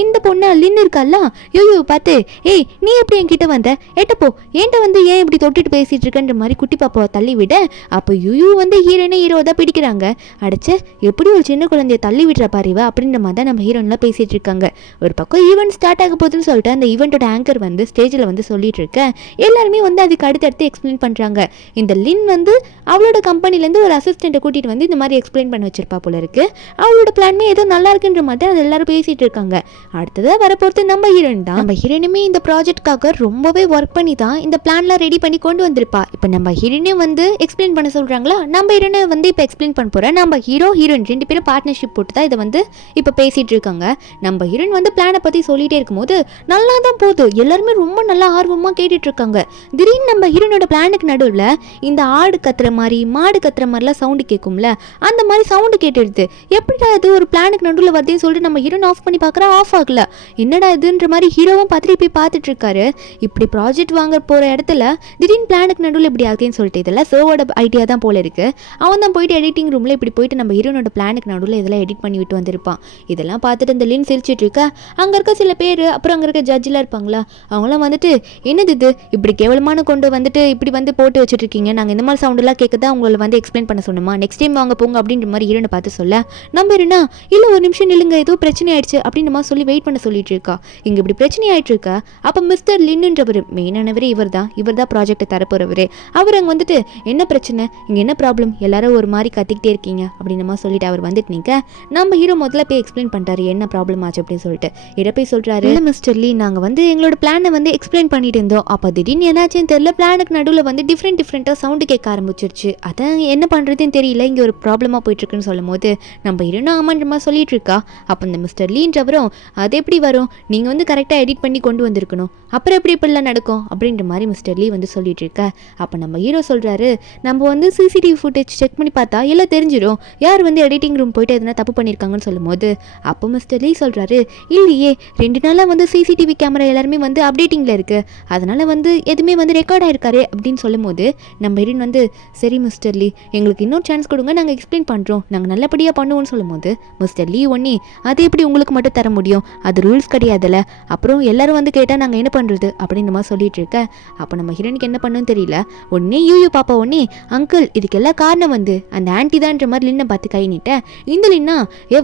இந்த பொண்ணு லின் இருக்கால யூ பார்த்து, ஏய் நீ எப்படி என்கிட்ட வந்த, ஏட்டப்போ ஏன்ட்ட வந்து ஏன் இப்படி தொட்டுட்டு பேசிட்டு இருக்கன்ற மாதிரி குட்டி பாப்பாவை தள்ளி விட. அப்போ யூ வந்து ஹீரோ தான் பிடிக்கிறாங்க. அடிச்சு எப்படி ஒரு சின்ன குழந்தைய தள்ளி விடுற பாரிவா அப்படின்ற மாதிரி தான் நம்ம ஹீரோன்லாம் பேசிட்டு இருக்காங்க. ஒரு பக்கம் ஈவெண்ட் ஸ்டார்ட் ஆக போகுதுன்னு சொல்லிட்டு அந்த ஈவெண்ட்டோட ஆங்கர் வந்து ஸ்டேஜில் வந்து சொல்லிட்டு இருக்கேன். எல்லாருமே வந்து அதுக்கு அடுத்தடுத்து எக்ஸ்பிளைன் பண்ணுறாங்க. இந்த லின் வந்து அவளோட கம்பெனிலேருந்து ஒரு அசிஸ்டண்ட்டை கூட்டிகிட்டு வந்து இந்த மாதிரி எக்ஸ்பிளைன் பண்ண வச்சிருப்பா போல இருக்கு. அவளோட பிளான்மே ஏதோ நல்லா இருக்குன்ற மாதிரி அது எல்லாரும் பேசிட்டு இருக்காங்க. அடுத்ததாக வரப்போகிறது நம்ம ஹீரோயின் தான். நம்ம ஹீரோயினுமே இந்த ப்ராஜெக்ட்காக ரொம்பவே ஒர்க் பண்ணி தான் இந்த பிளான்லாம் ரெடி பண்ணி கொண்டு வந்திருப்பா. இப்போ நம்ம ஹீரோயினே வந்து எக்ஸ்பிளைன் பண்ண சொல்கிறாங்களா, நம்ம ஹீரோயினை வந்து இப்போ எக்ஸ்பிளைன் பண்ண போகிறேன். நம்ம ஹீரோயின் 2 பேரும் பார்ட்னர்ஷிப் போட்டு தான் இதை வந்து இப்போ பேசிகிட்டு இருக்காங்க. நம்ம ஹீரோயின் வந்து பிளானை பற்றி சொல்லிகிட்டே இருக்கும்போது நல்லா தான் போகுது, எல்லாருமே ரொம்ப நல்லா ஆர்வமாக கேட்டுட்டு இருக்காங்க. திடீர்னு நம்ம ஹீரோனோட பிளானுக்கு நடுவில் இந்த ஆடு கத்துற மாதிரி மாடு கத்துற மாதிரிலாம் சவுண்டு கேட்கும்ல, அந்த மாதிரி சவுண்டு கேட்டுடுது. எப்படிடா இது ஒரு பிளானுக்கு நடுவில் வருதுன்னு சொல்லிட்டு நம்ம ஹீரோன் ஆஃப் பண்ணி பார்க்குறா, ஆஃப் ஆகல. என்னடா இதுன்ற மாதிரி ஹீரோவும் பத்திரி போய் பார்த்துட்டு இருக்காரு. இப்படி ப்ராஜெக்ட் வாங்க போகிற இடத்துல திடீர்னு பிளானுக்கு நடுவில் இப்படி ஆகுதுன்னு சொல்லிட்டு இதெல்லாம் சர்வோட ஐடியா தான் போல இருக்கு. அவன் தான் போயிட்டு எடிட்டிங் ரூமில் இப்படி போயிட்டு நம்ம ஹீரோனோட பிளானுக்கு நடுவில் இதெல்லாம் எடிட் பண்ணி விட்டு வந்திருப்பான். இதெல்லாம் பார்த்துட்டு இந்த லின் சிரிச்சிட்டு இருக்கா. அங்கே இருக்க சில பேர் அப்புறம் அங்கே இருக்க ஜட்ஜெலாம் இருப்பாங்களா, அவங்களாம் வந்துட்டு என்னது இது இப்படி கேவலமான கொண்டு வந்துட்டு இப்படி வந்து போட்டு வச்சுட்டு இருக்கீங்க, நாங்கள் இந்த மாதிரி சவுண்டெல்லாம் கேட்க தான் உங்களை வந்து எக்ஸ்பிளைன் பண்ண சொன்னோமா, நெக்ஸ்ட் டைம் வாங்க போங்க அப்படின்ற மாதிரி ஹீரோனை பார்த்து சொல்ல நம்ம இருனா இல்லை ஒரு நிமிஷம் நில்லுங்க ஏதோ பிரச்சனை ஆயிடுச்சு அப்படின்னு மாதிரி சொல்லி வெயிட் பண்ண சொல்லிட்டு இருக்கா. இங்கே இப்படி பிரச்சனை ஆயிட்டு இருக்கா. அப்போ மிஸ்டர் லின்ன்றவர் மெயினானவர் இவர் தான் ப்ராஜெக்டை தரப்போறவர். அவர் அங்கே வந்துட்டு என்ன பிரச்சனை, இங்கே என்ன ப்ராப்ளம், எல்லாரும் ஒரு மாதிரி கத்திக்கிட்டே இருக்கீங்க அப்படின்னு மாதிரி சொல்லிட்டு அவர் வந்துட்டு நீங்க நம்ம ஹீரோ முதல்ல போய் எக்ஸ்பிளைன் பண்ணிட்டாரு என்ன ப்ராப்ளம் ஆச்சு அப்படின்னு சொல்லிட்டு. இதை போய் சொல்றாரு, இல்லை மிஸ்டர் லீ நாங்கள் வந்து எங்களோட பிளானை வந்து எக்ஸ்பிளைன் பண்ணிட்டு இருந்தோம், அப்போ திடீர்னு என்னாச்சுன்னு தெரியல, பிளானுக்கு நடுவில் வந்து டிஃப்ரெண்ட்டாக சவுண்டு கேட்க ஆரம்பிச்சிருச்சு, அதான் என்ன பண்ணுறதுன்னு தெரியல, இங்கே ஒரு ப்ராப்ளமாக போயிட்டு இருக்குன்னு சொல்லும் போது நம்ம ஹீரோனா ஆமான்ற மாதிரி சொல்லிட்டு இருக்கா. அப்போ இந்த மிஸ்டர் லீன்றவரும் அது எப்படி வரும், நீங்கள் வந்து கரெக்டாக எடிட் பண்ணி கொண்டு வந்திருக்கணும், அப்புறம் எப்படி இப்படிலாம் நடக்கும் அப்படின்ற மாதிரி மிஸ்டர் லீ வந்து சொல்லிட்டு இருக்கா. அப்போ நம்ம ஹீரோ சொல்கிறாரு, நம்ம வந்து சிசிடிவி ஃபுட்டேஜ் செக் பண்ணி பார்த்தா எல்லாம் தெரிஞ்சிடும் யார் வந்து எடிட்டிங் ரூம் போயிட்டு எதனா தப்பு பண்ணியிருக்காங்கன்னு சொல்லும் போது அப்போ மிஸ்டர் லீ சொல்கிறாரு, இல்லையே 2 நாளாக வந்து சிசிடிவி கேமரா எல்லாருமே வந்து அப்டேட்டிங்கில் இருக்குது, அதனால் வந்து எதுவுமே வந்து ரெக்கார்ட் ஆகிருக்காரு அப்படின்னு சொல்லும் போது நம்ம ஹீரோன் வந்து சரி மிஸ்டர் லீ எங்களுக்கு இன்னொரு சான்ஸ் கொடுங்க, நாங்கள் எக்ஸ்பிளைன் பண்ணுறோம், நாங்கள் நல்லபடியாக பண்ணுவோம்னு சொல்லும் போது மிஸ்டர் லீ ஒன்னே அது எப்படி உங்களுக்கு மட்டும் தர முடியும், அது ரூல்ஸ் கிடையாதுல்ல, அப்புறம் எல்லாரும் வந்து கேட்டால் நாங்கள் என்ன பண்ணுறது அப்படின்னு மாதிரி சொல்லிட்டு இருக்க. அப்போ நம்ம ஹீரோனுக்கு என்ன பண்ணுன்னு தெரியல. உடனே யூ பாப்பா உடனே அங்கிள் இதுக்கெல்லாம் காரணம் வந்து அந்த ஆன்டி தான்ற மாதிரி லின்னை பார்த்து கை நீட்டேன். இந்த லின்னா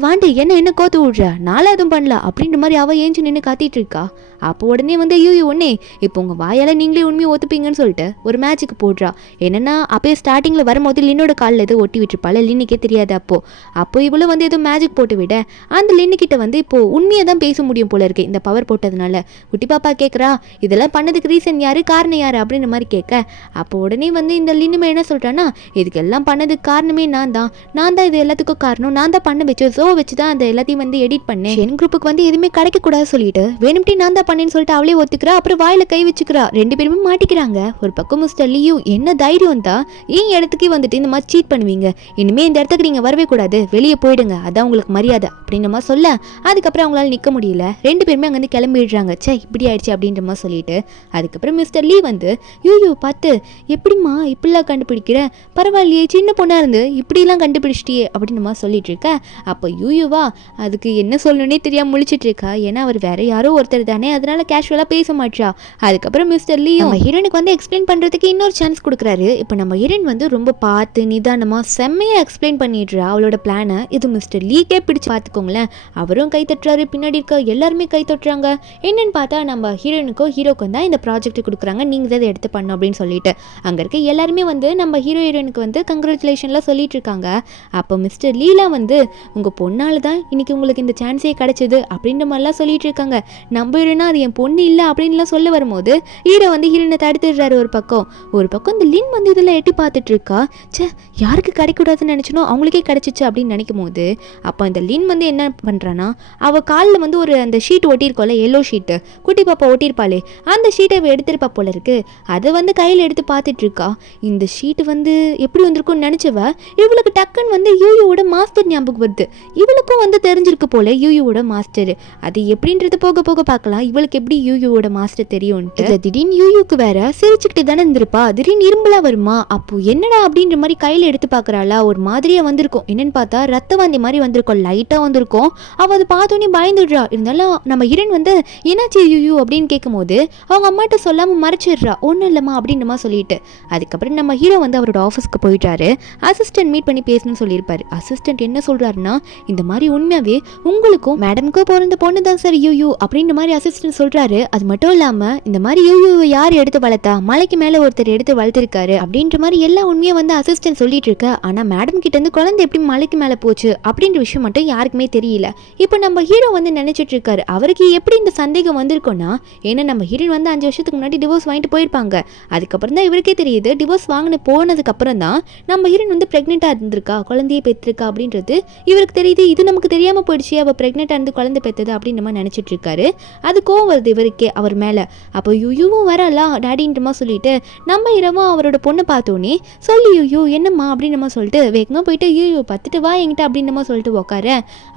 வாண்டு என்ன கோத்து விடுற, நாளா எதுவும் பண்ணல அப்படின்ற மாதிரி அவள் ஏஞ்சி நின்று காத்திட்டு இருக்கா. அப்போ உடனே வந்து யூ உடனே இப்போ உங்கள் வாயால் நீங்களே உண்மையை ஒத்துப்பீங்கன்னு சொல்லிட்டு ஒரு மேட்சுக்கு போடுறா. என்னன்னா அப்போயே ஸ்டார்டிங்கில் வரும்போது லின்னோட காலில் எதோ ஒட்டி விட்டுருப்பாள், லின்னுக்கே தெரியாது. அப்போ இவ்வளோ வந்து ஏதோ மேஜிக் போட்டு விட அந்த லின்னுக்கிட்ட வந்து இப்போ உண்மையை தான் பேச முடியும் போல இருக்கு இந்த பவர் போட்டதுனால. குட்டி பாப்பா கேட்குறா இதெல்லாம் பண்ணதுக்கு ரீசன் யாரு, காரணம் யாரு அப்படின்ற மாதிரி கேட்க அப்போ உடனே வந்து இந்த லின்னுமே என்ன சொல்கிறான்னா இதுக்கு எல்லாம் பண்ணதுக்கு காரணமே நான் தான் இது எல்லாத்துக்கும் காரணம், நான் தான் பண்ண வச்சு வச்சு தான் அந்த எல்லாத்தையும் வந்து எடிட் பண்ணேன், என் குரூப்புக்கு வந்து எதுவுமே கிடைக்கக்கூடாது சொல்லிட்டு வேணும்ட்டி நான் தான் பண்ணேன்னு சொல்லிட்டு அவளே ஒத்துக்கிறா. அப்புறம் வாயில கை வச்சுக்கிறா. 2 பேருமே மாட்டிக்கிறாங்க. ஒரு பக்கம் மிஸ்டர் லீயும் என்ன தைரியம் தான் ஏன் இடத்துக்கே வந்துட்டு இந்த மாதிரி சீட் பண்ணுவீங்க, இனிமே இந்த இடத்துக்கு நீங்க வரவே கூடாது, வெளியே போயிடுங்க, அதான் உங்களுக்கு மரியாதை அப்படின்ற மாதிரி சொல்ல அதுக்கப்புறம் அவங்களால நிற்க முடியல. 2 பேருமே அங்கேருந்து கிளம்பிடுறாங்க. சே இப்படி ஆயிடுச்சு அப்படின்ற மாதிரி சொல்லிட்டு அதுக்கப்புறம் மிஸ்டர் லீ வந்து யூ பார்த்து எப்படிம்மா இப்படிலாம் கண்டுபிடிக்கிற, பரவாயில்லையே சின்ன பொண்ணா இருந்து இப்படிலாம் கண்டுபிடிச்சிட்டியே அப்படின்னு மாதிரி சொல்லிட்டு இருக்க. அப்போ யூவா அதுக்கு என்ன சொல்லணுன்னே தெரியாம முழிச்சிட்டு இருக்கா. ஏன்னா அவர் வேற யாரோ ஒருத்தர் தானே, அதனால கேஷுவலாக பேச மாட்டா. அதுக்கப்புறம் மிஸ்டர் லீ நம்ம ஹீரோனுக்கு வந்து எக்ஸ்பிளைன் பண்ணுறதுக்கு இன்னொரு சான்ஸ் கொடுக்குறாரு. இப்போ நம்ம ஹீரோயின் வந்து ரொம்ப பார்த்து நிதானமாக செம்மையாக எக்ஸ்பிளைன் பண்ணிடுறா அவளோட பிளானை. இது மிஸ்டர் லீக்கே பிடிச்சி பார்த்துக்கோங்களேன். அவரும் கை தட்டுறாரு, பின்னாடி இருக்க எல்லாருமே கை தட்டுறாங்க. என்னன்னு பார்த்தா நம்ம ஹீரோயினுக்கோ ஹீரோக்கும் தான் இந்த ப்ராஜெக்ட் கொடுக்குறாங்க, நீங்கள் தான் இதை எடுத்து பண்ணணும் அப்படின்னு சொல்லிட்டு அங்கே இருக்க எல்லாருமே வந்து நம்ம ஹீரோயினுக்கு வந்து கங்க்ராச்சுலேஷன்லாம் சொல்லிட்டு இருக்காங்க. அப்போ மிஸ்டர் லீலாம் வந்து உங்கள் பொண்ணால் தான் இன்னைக்கு உங்களுக்கு இந்த சான்ஸே கிடைச்சது அப்படின்ற மாதிரிலாம் சொல்லிட்டு இருக்காங்க. நம்புறேன்னா அது என் பொண்ணு இல்லை அப்படின்லாம் சொல்ல வரும்போது ஹீரோ வந்து ஹீரோனை தடுத்துடுறாரு. ஒரு பக்கம் இந்த லின் வந்து இதெல்லாம் எட்டி பார்த்துட்டு இருக்கா. சே யாருக்கு கிடைக்கூடாதுன்னு நினச்சனோ அவங்களுக்கே கிடைச்சிச்சு அப்படின்னு நினைக்கும் போது அப்போ அந்த லின் வந்து என்ன பண்ணுறான்னா அவள் காலில் வந்து ஒரு அந்த ஷீட் ஒட்டியிருக்கோம்ல, எல்லோ ஷீட்டு குட்டி பாப்பா ஒட்டியிருப்பாளே அந்த ஷீட்டை எடுத்திருப்பா போல இருக்கு. அதை வந்து கையில் எடுத்து பார்த்துட்டு இருக்கா. இந்த ஷீட்டு வந்து எப்படி வந்திருக்கும்னு நினச்சவ இவளுக்கு டக்குன்னு வந்து யூயோட மாஸ்டர் ஞாபகம் வருது. இவளுக்கும் வந்து தெரிஞ்சிருக்கு போல யூயோட மாஸ்டர். அது எப்படின்றது போக போக பார்க்கலாம். இவளுக்கு எப்படி யூயோட மாஸ்டர் தெரியும்ட்டு திடீர்னு யூக்கு வேற சிரிச்சுக்கிட்டு தானே இருந்திருப்பா, திடீர்னு இரும்பலா வருமா. அப்போ என்னடா அப்படின்ற மாதிரி கையில் எடுத்து பார்க்குறாளா, ஒரு மாதிரியா வந்திருக்கும். என்னன்னு பார்த்தா ரத்த வாந்தி மாதிரி வந்திருக்கும், லைட்டாக வந்திருக்கும். அவள் அதை பார்த்தோன்னே பயந்துடுறா. இருந்தாலும் நம்ம ஹீரோயின் வந்து என்னாச்சு யூ அப்படின்னு கேட்கும் போது அவங்க அம்மாட்ட சொல்லாமல் மறைச்சிடுறா. ஒன்றும் இல்லைம்மா அப்படின்றமா சொல்லிட்டு அதுக்கப்புறம் நம்ம ஹீரோ வந்து அவரோட ஆஃபீஸ்க்கு போயிட்டாரு. அசிஸ்டன்ட் மீட் பண்ணி பேசணும்னு சொல்லியிருப்பாரு. அசிஸ்டன்ட் என்ன சொல்றாருன்னா இந்த மாதிரி உண்மையாவே உங்களுக்கும் மேடமுக்கும் பிறந்த பொண்ணு தான் சார் யூ அப்படின்ற மாதிரி அசிஸ்டன்ட் சொல்றாரு. அது மட்டும் இல்லாம இந்த மாதிரி யூவை யார் எடுத்து வளர்த்தா, மலைக்கு மேல ஒருத்தர் எடுத்து வளர்த்திருக்காரு அப்படின்ற மாதிரி எல்லா உண்மையும் வந்து அசிஸ்டன்ட் சொல்லிட்டு இருக்க. ஆனா மேடம் கிட்ட இருந்து குழந்தை எப்படி மலைக்கு மேல போச்சு அப்படின்ற விஷயம் மட்டும் யாருக்குமே தெரியல. இப்போ நம்ம ஹீரோ வந்து நினைச்சிட்டு இருக்காரு அவருக்கு எப்படி இந்த சந்தேகம் வந்திருக்கும்னா, ஏன்னா நம்ம ஹீரோயின் வந்து 5 வருஷத்துக்கு முன்னாடி டிவோர்ஸ் வாங்கிட்டு போயிருப்பாங்க. அதுக்கப்புறம் தான் இவருக்கே தெரியுது டிவோர்ஸ் வாங்கின போனதுக்கு அப்புறம் தான் நம்ம ஹீரோயின் வந்து பிரெக்னெண்டா இருந்திருக்கா, குழந்தையை பெற்றிருக்கா அப்படின்றது இவருக்கு தெரியுது. இது நமக்கு தெரியாம போயிடுச்சு, அவ பிரெக்னெண்டா இருந்து குழந்தை பெற்றது அப்படின்னு நம்ம நினைச்சிட்டு இருக்காரு. அது கோவம் வருது இவருக்கே அவர் மேல. அப்போ யூவும் வரலாம் டாடின்றமா சொல்லிட்டு நம்ம ஹீரோவும் அவரோட பொண்ணை பார்த்தோன்னே சொல்லி யூ என்னம்மா அப்படின்னு நம்ம சொல்லிட்டு வேகமா போயிட்டு யூ பார்த்துட்டு வா என்கிட்ட அப்படின்னு நம்ம சொல்லிட்டு உக்கார.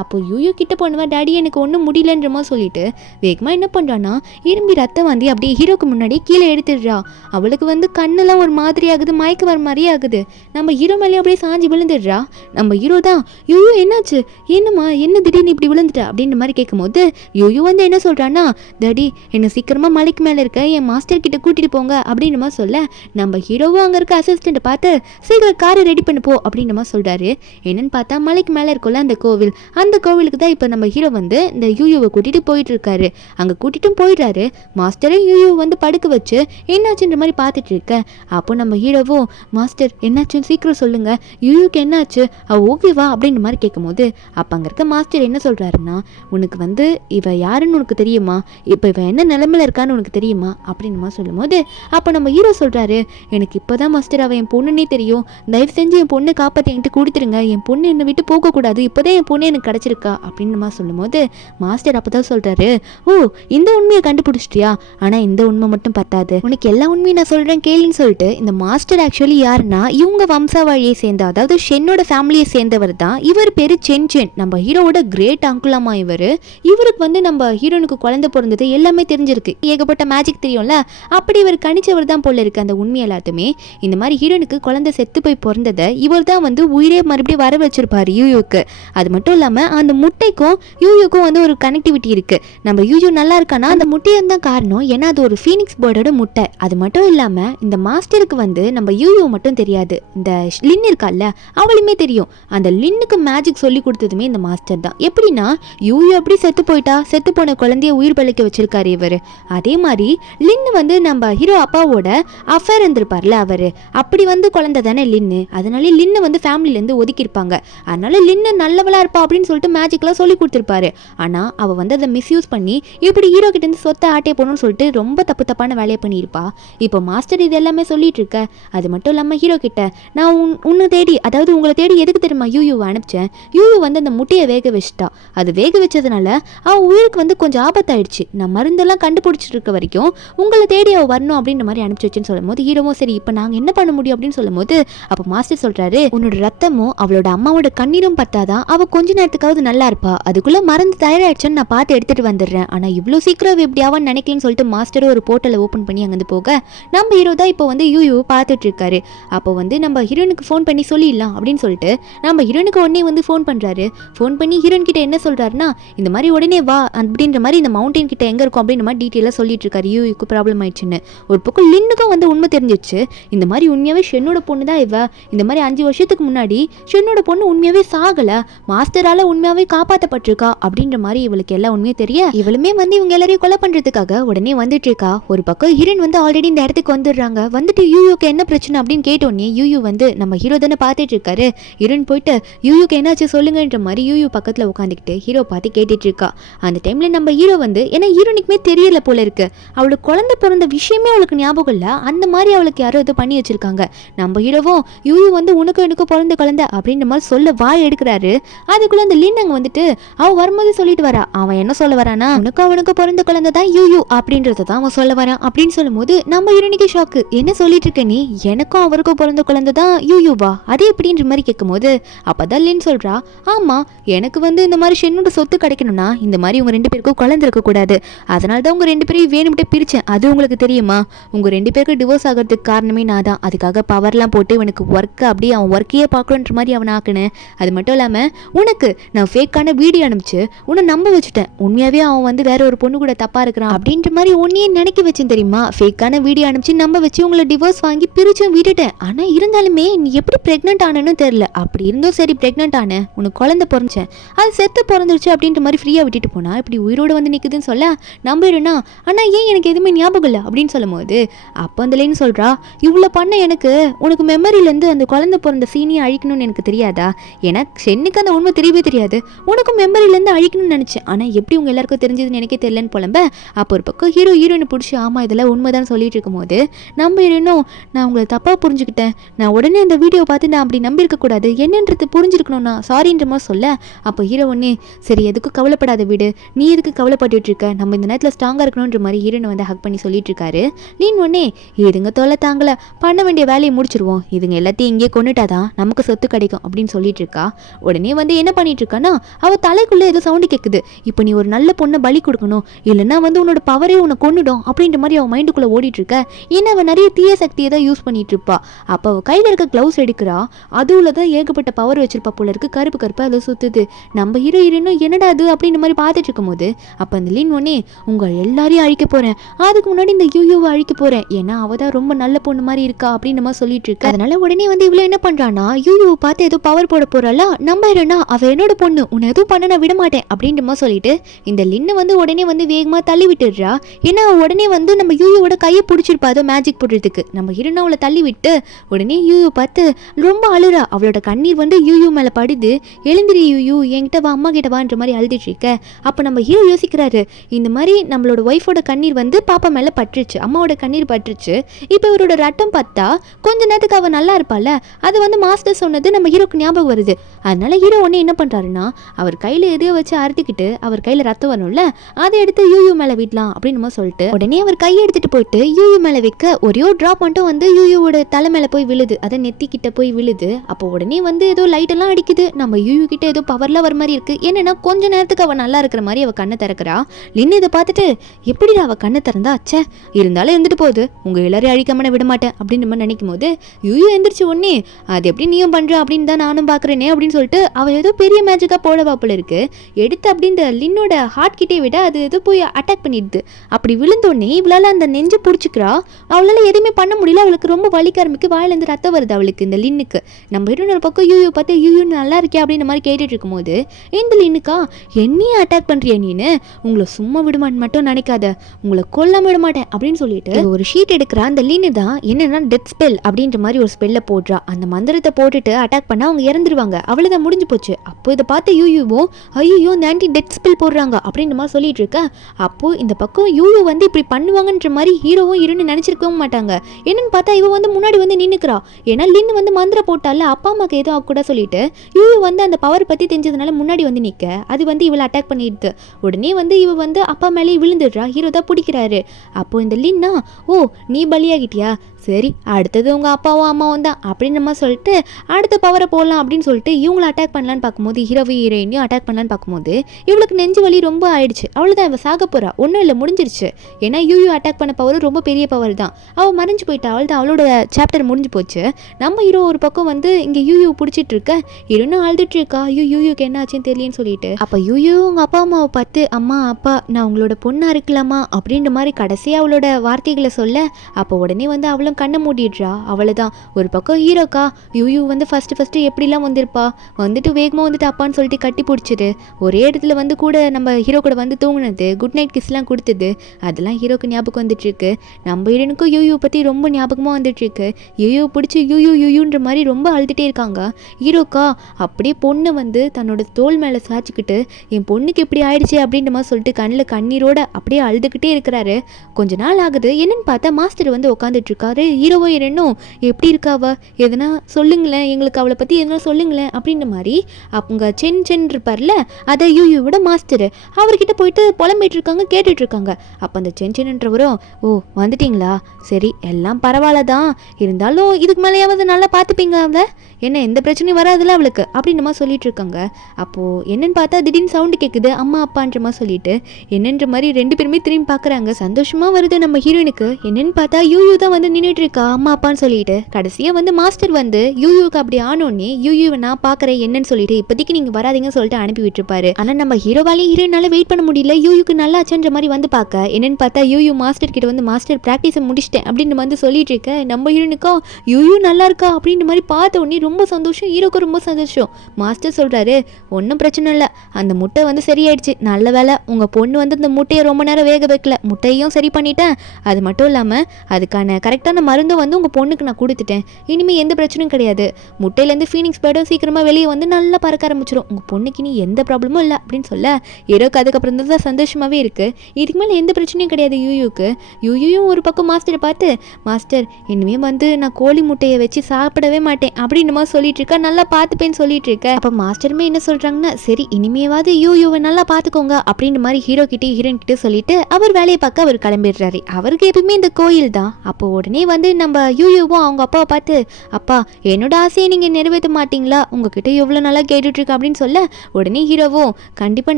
அப்போ யூ கிட்ட போனவா டாடி எனக்கு ஒன்றும் முடியலன்றமா சொல்லிட்டு வேகமா என்ன பண்றான்னா இரும்பி ரத்தம் வாந்தி அப்படியே ஹீரோக்கு முன்னாடி கீழே எடுத்துடுறா. அவளுக்கு வந்து வந்து கண்ணெல்லாம் ஒரு மாதிரி ஆகுது, மயக்க வர மாதிரியே ஆகுது. நம்ம ஹீரோ மேலேயே அப்படியே சாஞ்சி விழுந்துடுறா. நம்ம ஹீரோ தான் யூயூ என்னாச்சு, என்னம்மா என்ன திடீர்னு இப்படி விழுந்துட்டா அப்படின்ற மாதிரி கேட்கும்போது யூயூ வந்து என்ன சொல்கிறான்னா, டாடி என்னை சீக்கிரமாக மலைக்கு மேலே இருக்க என் மாஸ்டர் கிட்ட கூட்டிகிட்டு போங்க அப்படின்ற மாதிரி சொல்ல, நம்ம ஹீரோவும் அங்கே இருக்க அசிஸ்டண்ட்டை பார்த்து சீக்கிரம் காரை ரெடி பண்ணி போ அப்படின்ற மாதிரி சொல்கிறாரு. என்னன்னு பார்த்தா மலைக்கு மேலே இருக்கும்ல அந்த கோவில், அந்த கோவிலுக்கு தான் இப்போ நம்ம ஹீரோ வந்து இந்த யூயூவை கூட்டிகிட்டு போயிட்டு இருக்காரு. அங்கே கூட்டிகிட்டும் போயிடுறாரு. மாஸ்டரை யூயூ வந்து படுக்க வச்சு என்னாச்சுன்ற மாதிரி பார்த்துட்டு இருக்க. அப்போ நம்ம ஹீரோவும் மாஸ்டர் என்னாச்சுன்னு சீக்கிரம் சொல்லுங்க, யூயூக்கு என்னாச்சு, ஓகேவா அப்படின்ற மாதிரி கேட்கும்போது அப்போ அங்கே இருக்க மாஸ்டர் என்ன சொல்கிறாருன்னா, உனக்கு வந்து இவ யாருன்னு உனக்கு தெரியுமா, இப்போ இவ என்ன நிலைமையில இருக்கான்னு உனக்கு தெரியுமா அப்படின்னு மாதிரி சொல்லும்போது அப்போ நம்ம ஹீரோ சொல்கிறாரு, எனக்கு இப்போதான் மாஸ்டர் அவன் என் பொண்ணுன்னே தெரியும், தயவு செஞ்சு என் பொண்ணை காப்பாற்றி என்கிட்ட கொடுத்துருங்க, என் பொண்ணு என்னை விட்டு போகக்கூடாது, இப்போதான் என் பொண்ணு எனக்கு கிடச்சிருக்கா அப்படின்னு மாதிரி சொல்லும்போது மாஸ்டர் அப்போ தான் சொல்கிறாரு, ஓ இந்த உண்மையை கண்டுபிடிச்சிட்டியா, ஆனால் இந்த உண்மை மட்டும் பத்தாது, உனக்கு எல்லா உண்மையும் நான் சொல்கிறேன் கேளுன்னு சொல்லிட்டு இந்த மாஸ்டர் ஆக்சுவலி யாருன்னா இவங்க வம்சாவழியை சேர்ந்த, அதாவது ஷென்னோட ஃபேமிலியை சேர்ந்தவர் தான். இவர் பேரு சென், நம்ம ஹீரோவோட கிரேட் அங்குலாமா இவருக்கு வந்து நம்ம ஹீரோனுக்கு குழந்தை பிறந்தது எல்லாமே தெரிஞ்சிருக்கு, ஏகப்பட்ட மேஜிக் தெரியும்ல, அப்படி இவர் கணிச்சவர் தான் போல இருக்கு அந்த உண்மை எல்லாத்துமே. இந்த மாதிரி ஹீரோனுக்கு குழந்தை செத்து போய் பிறந்ததை இவர் தான் வந்து உயிரே மறுபடியும் வர வச்சிருப்பாரு யூயூக்கு. அது மட்டும் இல்லாமல் அந்த முட்டைக்கும் யூயூக்கும் வந்து ஒரு கனெக்டிவிட்டி இருக்கு. நம்ம யூயூ நல்லா இருக்கானா அந்த முட்டையை தான் காரணம், ஏன்னா அது ஒரு ஃபீனிக்ஸ் பேர்டோட முட்டை. அது மட்டும் இல்லாமல் இந்த மாஸ்டருக்கு வந்து நம்ம யூயூ மட்டும் தெரியாது, இந்த லின் இருக்கால்ல அவளுமே தெரியும். அந்த லின்னுக்கு மேஜிக் சொல்லி கொடுத்ததுமே இந்த மாஸ்டர் தான். எப்படின்னா யூயூ எப்படி செத்து போயிட்டா, செத்து போன குழந்தைய உயிர் பழிக்க வச்சிருக்காரு இவர். அதே மாதிரி லின்னு வந்து நம்ம ஹீரோ அப்பாவோட அஃபேர் இருந்திருப்பார்ல அவரு, அப்படி வந்து குழந்தை தானே லின்னு, அதனால லின்னு வந்து ஃபேமிலியிலேருந்து ஒதுக்கியிருப்பாங்க. அதனால லின்னு நல்லவளா இருப்பா அப்படின்னு சொல்லிட்டு மேஜிக்லாம் சொல்லி கொடுத்துருப்பாரு. ஆனால் அவள் வந்து அதை மிஸ்யூஸ் பண்ணி இப்படி ஹீரோ கிட்ட இருந்து சொத்தை ஆட்டே போகணும்னு சொல்லிட்டு ரொம்ப தப்பான வேலையை பண்ணியிருப்பா. இப்போ மாஸ்டர் இது எல்லாமே சொல்லிட்டு இருக்க. அது மட்டும் இல்லாமல் ஹீரோ கிட்ட நான் உன்னை தேடி, அதாவது உங்களை தேடி எதுக்கு தெரியுமா யூயூவை அனுப்பிச்சேன், யூயூ வந்து அந்த முட்டையை வேக வச்சுட்டா, அது வேக வச்சதுனால அவள் உயிருக்கு வந்து கொஞ்சம் ஆபத்தாயிடுச்சு, நான் மருந்தெல்லாம் கண்டுபிடிச்சிட்டு இருக்க வரைக்கும் உங்களை தேடி அவள் வரணும் அப்படின்ற மாதிரி அனுப்பிச்சு வச்சுன்னு சொல்லும் போது ஹீரோவும் சரி இப்போ நாங்கள் என்ன பண்ண முடியும் அப்படின்னு சொல்லும் போது அப்போ மாஸ்டர் சொல்கிறாரு, உன்னோட ரத்தமும் அவளோட அம்மாவோட கண்ணீரும் பார்த்தாதான் அவள் கொஞ்ச நேரத்துக்காவது நல்லா இருப்பா, அதுக்குள்ளே மருந்து தயாராகிடுச்சுன்னு நான் பார்த்து எடுத்துகிட்டு வந்துடுறேன், ஆனால் இவ்வளோ சீக்கிரம் எப்படி ஆவான்னு நினைக்கலன்னு சொல்லிட்டு மாஸ்டரும் ஒரு போர்ட்டலை ஓப்பன் பண்ணி அங்கேருந்து போக நம்ம ஹீரோ தான் இப்போ வந்து யூயூ பார்த்துட்டு இருக்காரு. அப்போ வந்து நம்ம ஹீரோனுக்கு ஃபோன் பண்ணி சொல்லிடலாம் அப்படின்னு சொல்லிட்டு நம்ம ஹீரோனுக்கு உடனே வந்து ஃபோன் பண்ணுறாரு. ஃபோன் பண்ணி ஹீரோன் கிட்ட என்ன சொல்கிறாருன்னா, இந்த மாதிரி உடனே வா அப்படின்ற மாதிரி இந்த மவுண்டன் கிட்ட எங்கே இருக்கும் அப்படின்ற மாதிரி டீட்டெயிலாக சொல்லிட்டு இருக்காரு, யூயூக்கு ப்ராப்ளம் ஆயிடுச்சுன்னு. ஒரு பக்கம் லின்னுக்கும் வந்து உண்மை தெரிஞ்சிச்சு, இந்த மாதிரி உண்மையாகவே ஷென்னோட பொண்ணு தான் இவ, இந்த மாதிரி 5 வருஷத்துக்கு முன்னாடி ஷென்னோட பொண்ணு உண்மையாகவே சாகலை, மாஸ்டரால் உண்மையாகவே காப்பாற்றப்பட்டிருக்கா அப்படின்ற மாதிரி இவளுக்கு எல்லா உண்மையும் தெரிய இவளுமே வந்து இவங்க எல்லாரையும் கொலை பண்ணுறதுக்காக உடனே வந்துட்டு இருக்கா. ஒரு பக்கம் ஹீரோன் வந்து ஆல்ரெடி இந்த இடத்துக்கு வந்துடுறாங்க. வந்துட்டு யூயூக்கு என்ன பிரச்சனை அப்படின்னு கேட்டோன்னே யூயூ வந்து நம்ம ஹீரோ தானே பார்த்துட்டு இருக்காரு. ஹீரோன் போயிட்டு யூயூக்கு என்னாச்சு சொல்லுங்கன்ற மாதிரி யூயூ பக்கத்தில் உட்காந்துக்கிட்டு ஹீரோ பார்த்து கேட்டுட்டு இருக்கா. அந்த டைமில் நம்ம ஹீரோ வந்து ஏன்னா ஹீரோனுக்குமே தெரியல போல இருக்கு, அவளுக்கு குழந்தை பிறந்த விஷயமே அவளுக்கு ஞாபகம் இல்லை, அந்த மாதிரி அவளுக்கு யாரோ இது பண்ணி வச்சிருக்காங்க. நம்ம ஹீரோவும் யூயூ வந்து உனக்கும் எனக்கும் பிறந்த குழந்தை அப்படின்ற மாதிரி சொல்ல வாய் எடுக்கிறாரு. அதுக்குள்ள அந்த லின் அங்கே வந்துட்டு அவன் வரும்போது சொல்லிட்டு வரா, அவன் என்ன சொல்ல வரானா, உனக்கும் அவனுக்கும் பிறந்த குழந்தை தான் யூயூ அப்படின்றத தான் அவன் சொல்ல வரான் அப்படின்னு சொல்லும்போது நம்ம ஹீரோனுக்கு ஷாக்கு, என்ன சொல்லிட்டு இருக்க நீ, எனக்கும் அவருக்கும் பிறந்த குழந்தை தான் யூயூவா, அதே எப்படின்ற மாதிரி கேட்கும்போது அப்பதான் லின் சொல்றா, ஆமா எனக்கு வந்து இந்த மாதிரி ஷென்னோட சொத்து கிடைக்கணும்னா இந்த மாதிரி உங்க 2 பேருக்கும் குழந்தை இருக்க கூடாது, அதனால தான் உங்க 2 பேரையும் வேணும்ட்டே பிரிச்சேன், அது உங்களுக்கு தெரியுமா, உங்க 2 பேருக்கு டிவோர்ஸ் ஆகிறதுக்கு காரணமே நான் தான், அதுக்காக பவர்லாம் போட்டு இவனுக்கு ஒர்க்கு அப்படியே அவன் ஒர்க்கையே பார்க்கணுன்ற மாதிரி அவன் ஆக்குனேன். அது மட்டும் இல்லாமல் உனக்கு நான் ஃபேக்கான வீடியோ அனுப்பிச்சு உன்னை நம்ப வச்சுட்டேன், உண்மையாகவே அவன் வந்து வேற ஒரு பொண்ணு கூட தப்பா இருக்கிறான் அப்படின்ற மாதிரி உன்னையே நினைக்க வச்சேன் தெரியுமா, ஃபேக்கான வீடியோ அனுப்பிச்சு நம்ப வச்சு உங்களை டிவோர்ஸ் வாங்கி பிரிச்சும் விட்டுட்டேன். ஆனால் இருந்தாலுமே நீ எப்படி ப்ரெக்னென்ட் ஆனன்னு தெரியல, அப்படி இருந்தும் சரி ப்ரெக்னென்ட் ஆனேன், உனக்கு குழந்தை பிறந்தேன், அது செத்து பிறந்துருச்சு அப்படின்ற மாதிரி ஃப்ரீயாக விட்டுட்டு போனா இப்படி உயிரோடு வந்து நிற்குதுன்னு சொல்ல நம்பிடுனா, ஆனால் ஏன் எனக்கு எதுவுமே ஞாபகம் இல்லை அப்படின்னு சொல்லும் போது அப்போ அந்த லைன் சொல்கிறா, இவ்வளோ பண்ண எனக்கு உனக்கு மெமரியிலேருந்து அந்த குழந்தை பிறந்த சீனியை அழிக்கணும்னு எனக்கு தெரியாதா, எனக்கு ஷென்னுக்கு அந்த உண்மை தெரியவே தெரியாது, உனக்கும் மெமரியிலேருந்து அழிக்கணும்னு நினச்சேன், ஆனால் எப்படி உங்கள் எல்லாருக்கும் தெரிஞ்சதுன்னு எனக்கே தெரியலன்னு புலம்ப. அப்போ ஒரு பக்கம் ஹீரோயினை பிடிச்சி ஆமாம் இதெல்லாம் உண்மைதான் சொல்லிட்டு இருக்கும்போது நம்ம ஹீரோயினும் நான் உங்களை தப்பாக புரிஞ்சுக்கிட்டேன், நான் உடனே அந்த வீடியோ பார்த்து நான் அப்படி நம்பியிருக்கக்கூடாது, என்னன்றது புரிஞ்சிருக்கணும்னா சாரின்ற மாதிரி சொல்ல அப்போ ஹீரோ ஒன்னே சரி எதுக்கும் கவலைப்படாத வீடு, நீ எதுக்கு கவலைப்பட்டுட்டு இருக்க, நம்ம இந்த நேரத்தில் ஸ்ட்ராங்காக இருக்கணுன்ற மாதிரி ஹீரோனை வந்து ஹக் பண்ணி சொல்லிட்டு இருக்காரு. நீன் ஒன்னே இதுங்க தொல்லை தாங்கல, பண்ண வேண்டிய வேலையை முடிச்சிருவோம், இதுங்க எல்லாத்தையும் இங்கே கொண்டுட்டாதான் நமக்கு சொத்து கிடைக்கும் அப்படின்னு சொல்லிட்டு இருக்கா. உடனே வந்து என்ன பண்ணிட்டு இருக்கான்னா அவள் தலைக்குள்ளே ஏதோ சவுண்டு கேட்குது, இப்போ நீ ஒரு நல்ல பொண்ணை பலி கொடுக்கணும் இல்லைன்னா வந்து உன்னோட பவரே உன்னை கொண்டுடும் அப்படின்ற மாதிரி அவன் மைண்டுக்குள்ளே ஓடிட்டு இருக்க. ஏன்னா அவள் நிறைய தீய சக்தியை தான் யூஸ் பண்ணிட்டு இருப்பா. அப்போ அவள் கையில் இருக்க க்ளவுஸ் எடுக்கிறா, அதுல தான் ஏகப்பட்ட பவர் வச்சிருப்பா போல இருக்கு. கருப்பு கருப்பு அதை சுத்துது. நம்ம ஹீரோயினும் என்னடா அது அப்படின்ற மாதிரி பார்த்துட்டு இருக்கும் போது அப்போ அந்த லின் ஒன்னே உங்க எல்லாரையும் அழிக்க போறேன், அதுக்கு முன்னாடி இந்த யூயூவை அழிக்க போறேன், ஏன்னா அவள் தான் ரொம்ப நல்ல பொண்ணு மாதிரி இருக்கா அப்படின்னு மாதிரி சொல்லிட்டு இருக்கு. அதனால உடனே வந்து இவ்வளோ என்ன பண்றானா, யூயூவை பார்த்து ஏதோ பவர் போட போறாளா, நம்ம ஹீரோனா அவ என்னோட பொண்ணு, உன்னை எதுவும் பண்ண நான் விட மாட்டேன் அப்படின்ற மாதிரி சொல்லிட்டு இந்த லின்னை வந்து உடனே வந்து வேகமாக தள்ளி விட்டுடுறா. ஏன்னா உடனே வந்து நம்ம யூயூவோட கையை பிடிச்சிருப்பா அதோ மேஜிக் போடுறதுக்கு. நம்ம ஹீரோனா அவளை தள்ளி விட்டு உடனே யூயூ பார்த்து ரொம்ப அழுறா. அவளோட கண்ணீர் வந்து யூயூ மேலே படுது. எழுந்திரி யூயூ, என்கிட்ட வா, அம்மா கிட்ட வான்ற மாதிரி அழுதுட்டு இருக்க. அப்போ நம்ம ஹீரோ யோசிக்கிறாரு, இந்த மாதிரி நம்மளோட ஒய்ஃபோட கண்ணீர் வந்து பாப்பா மேலே பட்டுருச்சு, அம்மாவோட கண்ணீர் பட்டுருச்சு. இப்போ இவரோட ரத்தம் பார்த்தா கொஞ்ச நேரத்துக்கு அவள் நல்லா இருப்பாள். அது வந்து மாஸ்டர் சொன்னது நம்ம ஹீரோக்கு ஞாபகம் வருது. அதனால ஹீரோ ஒன்று என்ன பண்ணுறாருன்னா, அவர் கையில் எதையோ வச்சு அறுத்துக்கிட்டு அவர் கையில் ரத்தம் வரணும்ல, அதை எடுத்து யூயூ மேலே விடலாம் அப்படின்னு சொல்லிட்டு உடனே அவர் கையை எடுத்துட்டு போயிட்டு யூயூ மேலே வைக்க ஒரே ஒரு ட்ராப் மட்டும் வந்து யூயூவோட தலை மேலே போய் விழுது, அதை நெத்திக்கிட்ட போய் விழுது. அப்போ உடனே வந்து ஏதோ லைட் எல்லாம் அடிக்குது. நம்ம யூயூ கிட்ட ஏதோ பவர்லாம் வர மாதிரி இருக்கு. என்னன்னா கொஞ்ச நேரத்துக்கு அவள் நல்லா இருக்கிற மாதிரி அவள் கண்ணை திறக்கிறா. லின் இதை பார்த்துட்டு எப்படிடா அவள் கண்ணை திறந்தா, அச்சே இருந்தாலும் இருந்துட்டு போகுது, உங்க எல்லாரையும் அழிக்காம நான் விட மாட்டேன் அப்படின்னு நம்ம நினைக்கும் போது யூயூ எந்திரிச்சு உடனே அது எப்படி நீயும் பண்ற அப்படின்னு தான் நானும் பாக்குறேனே அப்படின்னு சொல்லிட்டு அவள் ஏதோ பெரிய மேஜிக்கா போட வாப்புல இருக்கு. எடுத்து அப்படி இந்த லின்னோட ஹார்ட் கிட்டே விட அது ஏதோ போய் அட்டாக் பண்ணிடுது. அப்படி விழுந்தோடனே இவளால அந்த நெஞ்சை பிடிச்சிக்கிறா. அவளால எதுவுமே பண்ண முடியல. அவளுக்கு ரொம்ப வலிக்க ஆரம்பிக்கு. வாயிலேருந்து ரத்தம் வருது அவளுக்கு இந்த லின்னுக்கு. நம்ம இன்னொரு பக்கம் யூயூ பார்த்து யூயூ நல்லா இருக்கே அப்படின்ற மாதிரி கேட்டுட்டு இருக்கும் போது இந்த லின்னுக்கா என்னையும் அட்டாக் பண்றியா நீனு, உங்களை சும்மா விடுமான்னு மட்டும் நினைக்காத, உங்களை கொல்லாம விட மாட்டேன் அப்படின்னு சொல்லிட்டு ஒரு ஷீட் எடுக்கிறா. அந்த லின்னு தான் என்னன்னா டெத் ஸ்பெல் அப்படின்ற மாதிரி ஒரு ஸ்பெல்ல போடுறா. அந்த மந்திரத்தை போட்டுட்டு அட்டாக் பண்ணா அவங்க இறந்துருவாங்க, அவ்வளவுதான் முடிஞ்சு போச்சு. அப்போ இதை பார்த்து யூயூவும் ஐயோ இந்த ஆன்டி டெத் ஸ்பெல் போடுறாங்க அப்படின்ற மாதிரி சொல்லிட்டு இருக்க. அப்போ இந்த பக்கம் யூயூ வந்து இப்படி பண்ணுவாங்கன்ற மாதிரி ஹீரோவும் இருன்னு நினைச்சிருக்கவும் மாட்டாங்க. என்னன்னு பார்த்தா இவ வந்து முன்னாடி வந்து நின்னுக்கிறா. ஏன்னா லின்னு வந்து மந்திரம் போட்டால அப்பா அம்மாக்கு ஏதோ கூட சொல்லிட்டு யூயூ வந்து அந்த பவர் பத்தி தெரிஞ்சதுனால முன்னாடி வந்து நிக்க அது வந்து இவளை அட்டாக் பண்ணிடுது. உடனே வந்து இவ வந்து அப்பா மேலே விழுந்துடுறா. ஹீரோ தான் பிடிக்கிறாரு. அப்போ இந்த லின்னா ஓ நீ பலியாகிட்டியா, சரி அடுத்தது உங்கள் அப்பாவும் அம்மாவும் தான் அப்படின்னு நம்ம சொல்லிட்டு அடுத்த பவரை போடலாம் அப்படின்னு சொல்லிட்டு இவங்களை அட்டாக் பண்ணலான்னு பார்க்கும்போது ஹீரோயினையும் அட்டாக் பண்ணலான்னு பார்க்கும்போது இவளுக்கு நெஞ்சு வலி ரொம்ப ஆயிடுச்சு. அவ்வளோதான் இவள் சாக போகிறா. ஒன்றும் இல்லை முடிஞ்சிருச்சு. ஏன்னா யூயூ அட்டாக் பண்ண பவர் ரொம்ப பெரிய பவர் தான். அவள் மறைஞ்சு போயிட்டா. அவள் தான் அவளோட சாப்டர் முடிஞ்சு போச்சு. நம்ம ஹீரோ ஒரு பக்கம் வந்து இங்கே யூயூ பிடிச்சிட்டு இருக்க. இருன்னு அழுதுட்டு இருக்கா. யூயூக்கு என்ன ஆச்சுன்னு தெரியலன்னு சொல்லிட்டு அப்போ யூயூ உங்கள் அப்பா அம்மாவை பார்த்து அம்மா அப்பா நான் உங்களோட பொண்ணாக இருக்கலாமா அப்படின்ற மாதிரி கடைசியாக அவளோட வார்த்தைகளை சொல்ல அப்போ உடனே வந்து அவளும் கண்ணை மூடிடுறா. அவ்வளோதான். ஒரு பக்கம் ஹீரோக்கா யூயூ வந்து ஃபஸ்ட்டு எப்படிலாம் வந்திருப்பா, வந்துட்டு வேகமாக வந்துட்டு அப்பான்னு சொல்லிட்டு கட்டி பிடிச்சிட்டு ஒரே இடத்துல வந்து கூட நம்ம ஹீரோ கூட வந்து தூங்கினது, குட் நைட் கிஸ்லாம் கொடுத்தது, அதெல்லாம் ஹீரோக்கு ஞாபகம் வந்துட்டுருக்கு. நம்ம ஹீரோனுக்கும் யூயூ பற்றி ரொம்ப ஞாபகமாக வந்துட்டுருக்கு. யூயூ பிடிச்சி யூயூன்ற மாதிரி ரொம்ப அழுதுகிட்டே இருக்காங்க. ஹீரோக்கா அப்படியே பொண்ணை வந்து தன்னோட தோல் மேலே சாய்ச்சிக்கிட்டு என் பொண்ணுக்கு எப்படி ஆயிடுச்சு அப்படின்ற மாதிரி சொல்லிட்டு கண்ணில் கண்ணீரோட அப்படியே அழுதுகிட்டே இருக்கிறாரு. கொஞ்ச நாள் ஆகுது. என்னன்னு பார்த்தா மாஸ்டர் வந்து உட்காந்துட்டு இருக்காரு. ஹீரோவோ இரண்டும் எப்படி இருக்காவ, எதனா சொல்லுங்களேன், எங்களுக்கு அவளை பற்றி எதனா சொல்லுங்களேன் அப்படின்ற மாதிரி அவங்க சென் இருப்பார்ல, அதை யூயூவோட மாஸ்டர் அவர்கிட்ட போயிட்டு புலம்பிட்டு இருக்காங்க, கேட்டுட்டு இருக்காங்க. அப்போ அந்த சென்ன்றவரும் ஓ வந்துட்டீங்களா, சரி எல்லாம் பரவாயில்ல தான், இருந்தாலும் இதுக்கு மேலேயாவது நல்லா பார்த்துப்பீங்க அவளை, என்ன எந்த பிரச்சனையும் வராதுல்ல அவளுக்கு அப்படின்னு மாதிரி சொல்லிட்டு இருக்காங்க. அப்போது என்னன்னு பார்த்தா திடீர்னு சவுண்டு கேட்குது அம்மா அப்பான்ற மாதிரி சொல்லிட்டு என்னன்ற மாதிரி ரெண்டு பேருமே திரும்பி பார்க்குறாங்க. சந்தோஷமாக வருது நம்ம ஹீரோயினுக்கு. என்னன்னு பார்த்தா யூயூ தான் வந்து நின்றுட்டு இருக்கா அம்மா அப்பான்னு சொல்லிட்டு. கடைசியாக வந்து மாஸ்டர் வந்து யூயூக்கு அப்படி ஆனோடனே யூயூவை நான் பார்க்குறேன் என்னன்னு சொல்லிட்டு இப்போதைக்கு நீங்கள் வராதிங்கன்னு சொல்லிட்டு அனுப்பி விட்டுருப்பாரு. ஆனால் நம்ம ஹீரோவாலையும் ஹீரோயினால வெயிட் பண்ண முடியல. யூயூக்கு நல்லா ஆச்சுன்ற மாதிரி வந்து பார்க்க என்னன்னு பார்த்தா யூயூ மாஸ்டர் கிட்ட வந்து மாஸ்டர் ப்ராக்டிஸை முடிச்சிட்டேன் அப்படின்னு வந்து சொல்லிட்டு இருக்க. நம்ம ஹீரோனுக்கும் யூயூ நல்லா இருக்கா அப்படின்ற மாதிரி பார்த்த உடனே ரொம்ப சந்தோஷம். ஹீரோக்கு ரொம்ப சந்தோஷம். மாஸ்டர் சொல்கிறாரு ஒன்றும் பிரச்சனை இல்லை, அந்த முட்டை வந்து சரியாயிடுச்சு, நல்ல வேலை உங்கள் பொண்ணு வந்து அந்த முட்டையை ரொம்ப நேரம் வேக வைக்கல, முட்டையும் சரி பண்ணிட்டேன், அது மட்டும் இல்லாமல் அதுக்கான கரெக்டான மருந்தும் வந்து உங்கள் பொண்ணுக்கு நான் கொடுத்துட்டேன், இனிமேல் எந்த பிரச்சனையும் கிடையாது, முட்டையிலேருந்து ஃபீனிக்ஸ் பேர்டும் சீக்கிரமாக வெளியே வந்து நல்லா பறக்க ஆரம்பிச்சிடும், உங்கள் பொண்ணுக்கு இனி எந்த ப்ராப்ளமும் இல்லை அப்படின்னு சொல்ல ஹீரோக்கு அதுக்கப்புறம் தான் சந்தோஷமாகவே இருக்குது. இதுக்கு மேலே எந்த பிரச்சனையும் கிடையாது யூயூக்கு. யூயூயும் ஒரு பக்கம் மாஸ்டரை பார்த்து மாஸ்டர் இனிமேல் வந்து நான் கோழி முட்டையை வச்சு சாப்பிடவே மாட்டேன் அப்படின்னு மாதிரி சொல்லிட்டு இருக்கா, நல்லா பார்த்துப்பேன்னு சொல்லிட்டு இருக்க. அப்போ மாஸ்டருமே என்ன சொல்கிறாங்கன்னா சரி இனிமேவாது யூயூவை நல்லா பார்த்துக்கோங்க அப்படின்ற மாதிரி ஹீரோ கிட்டே ஹீரோயின் கிட்டே சொல்லிட்டு அவர் வேலையை பார்க்க அவர் கிளம்பிடுறாரு. அவருக்கு எப்பயுமே இந்த கோயில் தான். அப்போ உடனே வந்து நம்ம யூயூவும் அவங்க அப்பாவை பார்த்து, அப்பா என்னோட ஆசையை நீங்கள் நிறைவேற்ற மாட்டீங்களா, உங்ககிட்ட எவ்வளோ நாளாக கேட்டுட்ருக்க அப்படின்னு சொல்ல, உடனே ஹீரோவும் கண்டிப்பாக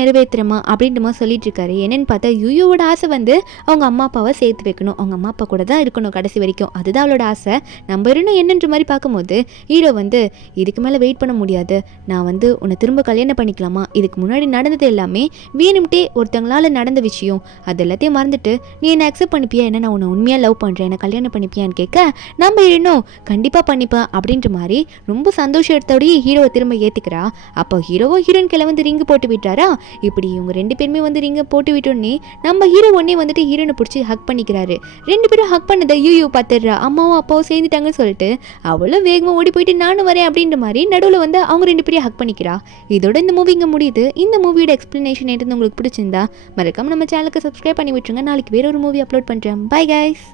நிறைவேற்றுறமா அப்படின்ற மாதிரி சொல்லிட்டு இருக்காரு. என்னன்னு பார்த்தா யூயூவோட ஆசை வந்து அவங்க அம்மா அப்பாவை சேர்த்து வைக்கணும், அவங்க அம்மா அப்பா கூட தான் இருக்கணும் கடைசி வரைக்கும், அதுதான் அவளோட ஆசை. நம்ம இன்னும் என்னன்ற மாதிரி பார்க்கும்போது ஹீரோ வந்து இதுக்கு மேலே வெயிட் பண்ண முடியாது, நான் வந்து உன்னை திரும்ப கல்யாணம் பண்ணிக்கலாமா, இதுக்கு முன்னாடி நடந்தது எல்லாமே வேணும்ட்டே ஒருத்தங்களால் நடந்த விஷயம், அது எல்லாத்தையும் மறந்துட்டு நீ என்னை அக்செப்ட் பண்ணிப்பியா, என்ன நான் உன்னை உண்மையாக லவ் பண்ணுறேன், என்னை கல்யாணம் பண்ணிப்பியான்னு கேட்க, நம்ம இன்னும் கண்டிப்பாக பண்ணிப்பேன் அப்படின்ற மாதிரி ரொம்ப சந்தோஷத்தோடய ஹீரோவை திரும்ப ஏற்றுக்கிறா. அப்போ ஹீரோவும் ஹீரோயின் கிளை வந்து ரிங்கு போட்டு விட்டாரா. இப்படி இவங்க 2 பேருமே வந்து ரிங்கை போட்டு விட்டோன்னே நம்ம ஹீரோ ஒன்னே வந்துட்டு ஹீரோனை பிடிச்சி ஹக் பண்ணிக்கிறாரு. 2 பேரும் ஹக் பண்ணதை யூ பார்த்துடுறா. அம்மாவும் அப்பாவும் சேர்ந்துட்டாங்கன்னு சொல்லிட்டு அவளும் வேகமாக ஓடி போயிட்டு நானும் வரேன் அப்படின்ற மாதிரி நடுவில் வந்து அவங்க 2 பேரையும் ஹக் பண்ணிக்கிறா. இதோட இந்த மூவி இங்கே முடியுது. இந்த மூவியோட எக்ஸ்பிளனேஷன் எது உங்களுக்கு பிடிச்சிருந்தா மறக்காம நம்ம சேனலுக்கு சப்ஸ்கிரைப் பண்ணி விட்டுருங்க. நாளைக்கு வேற ஒரு மூவி அப்லோட் பண்ணுறேன். Bye guys.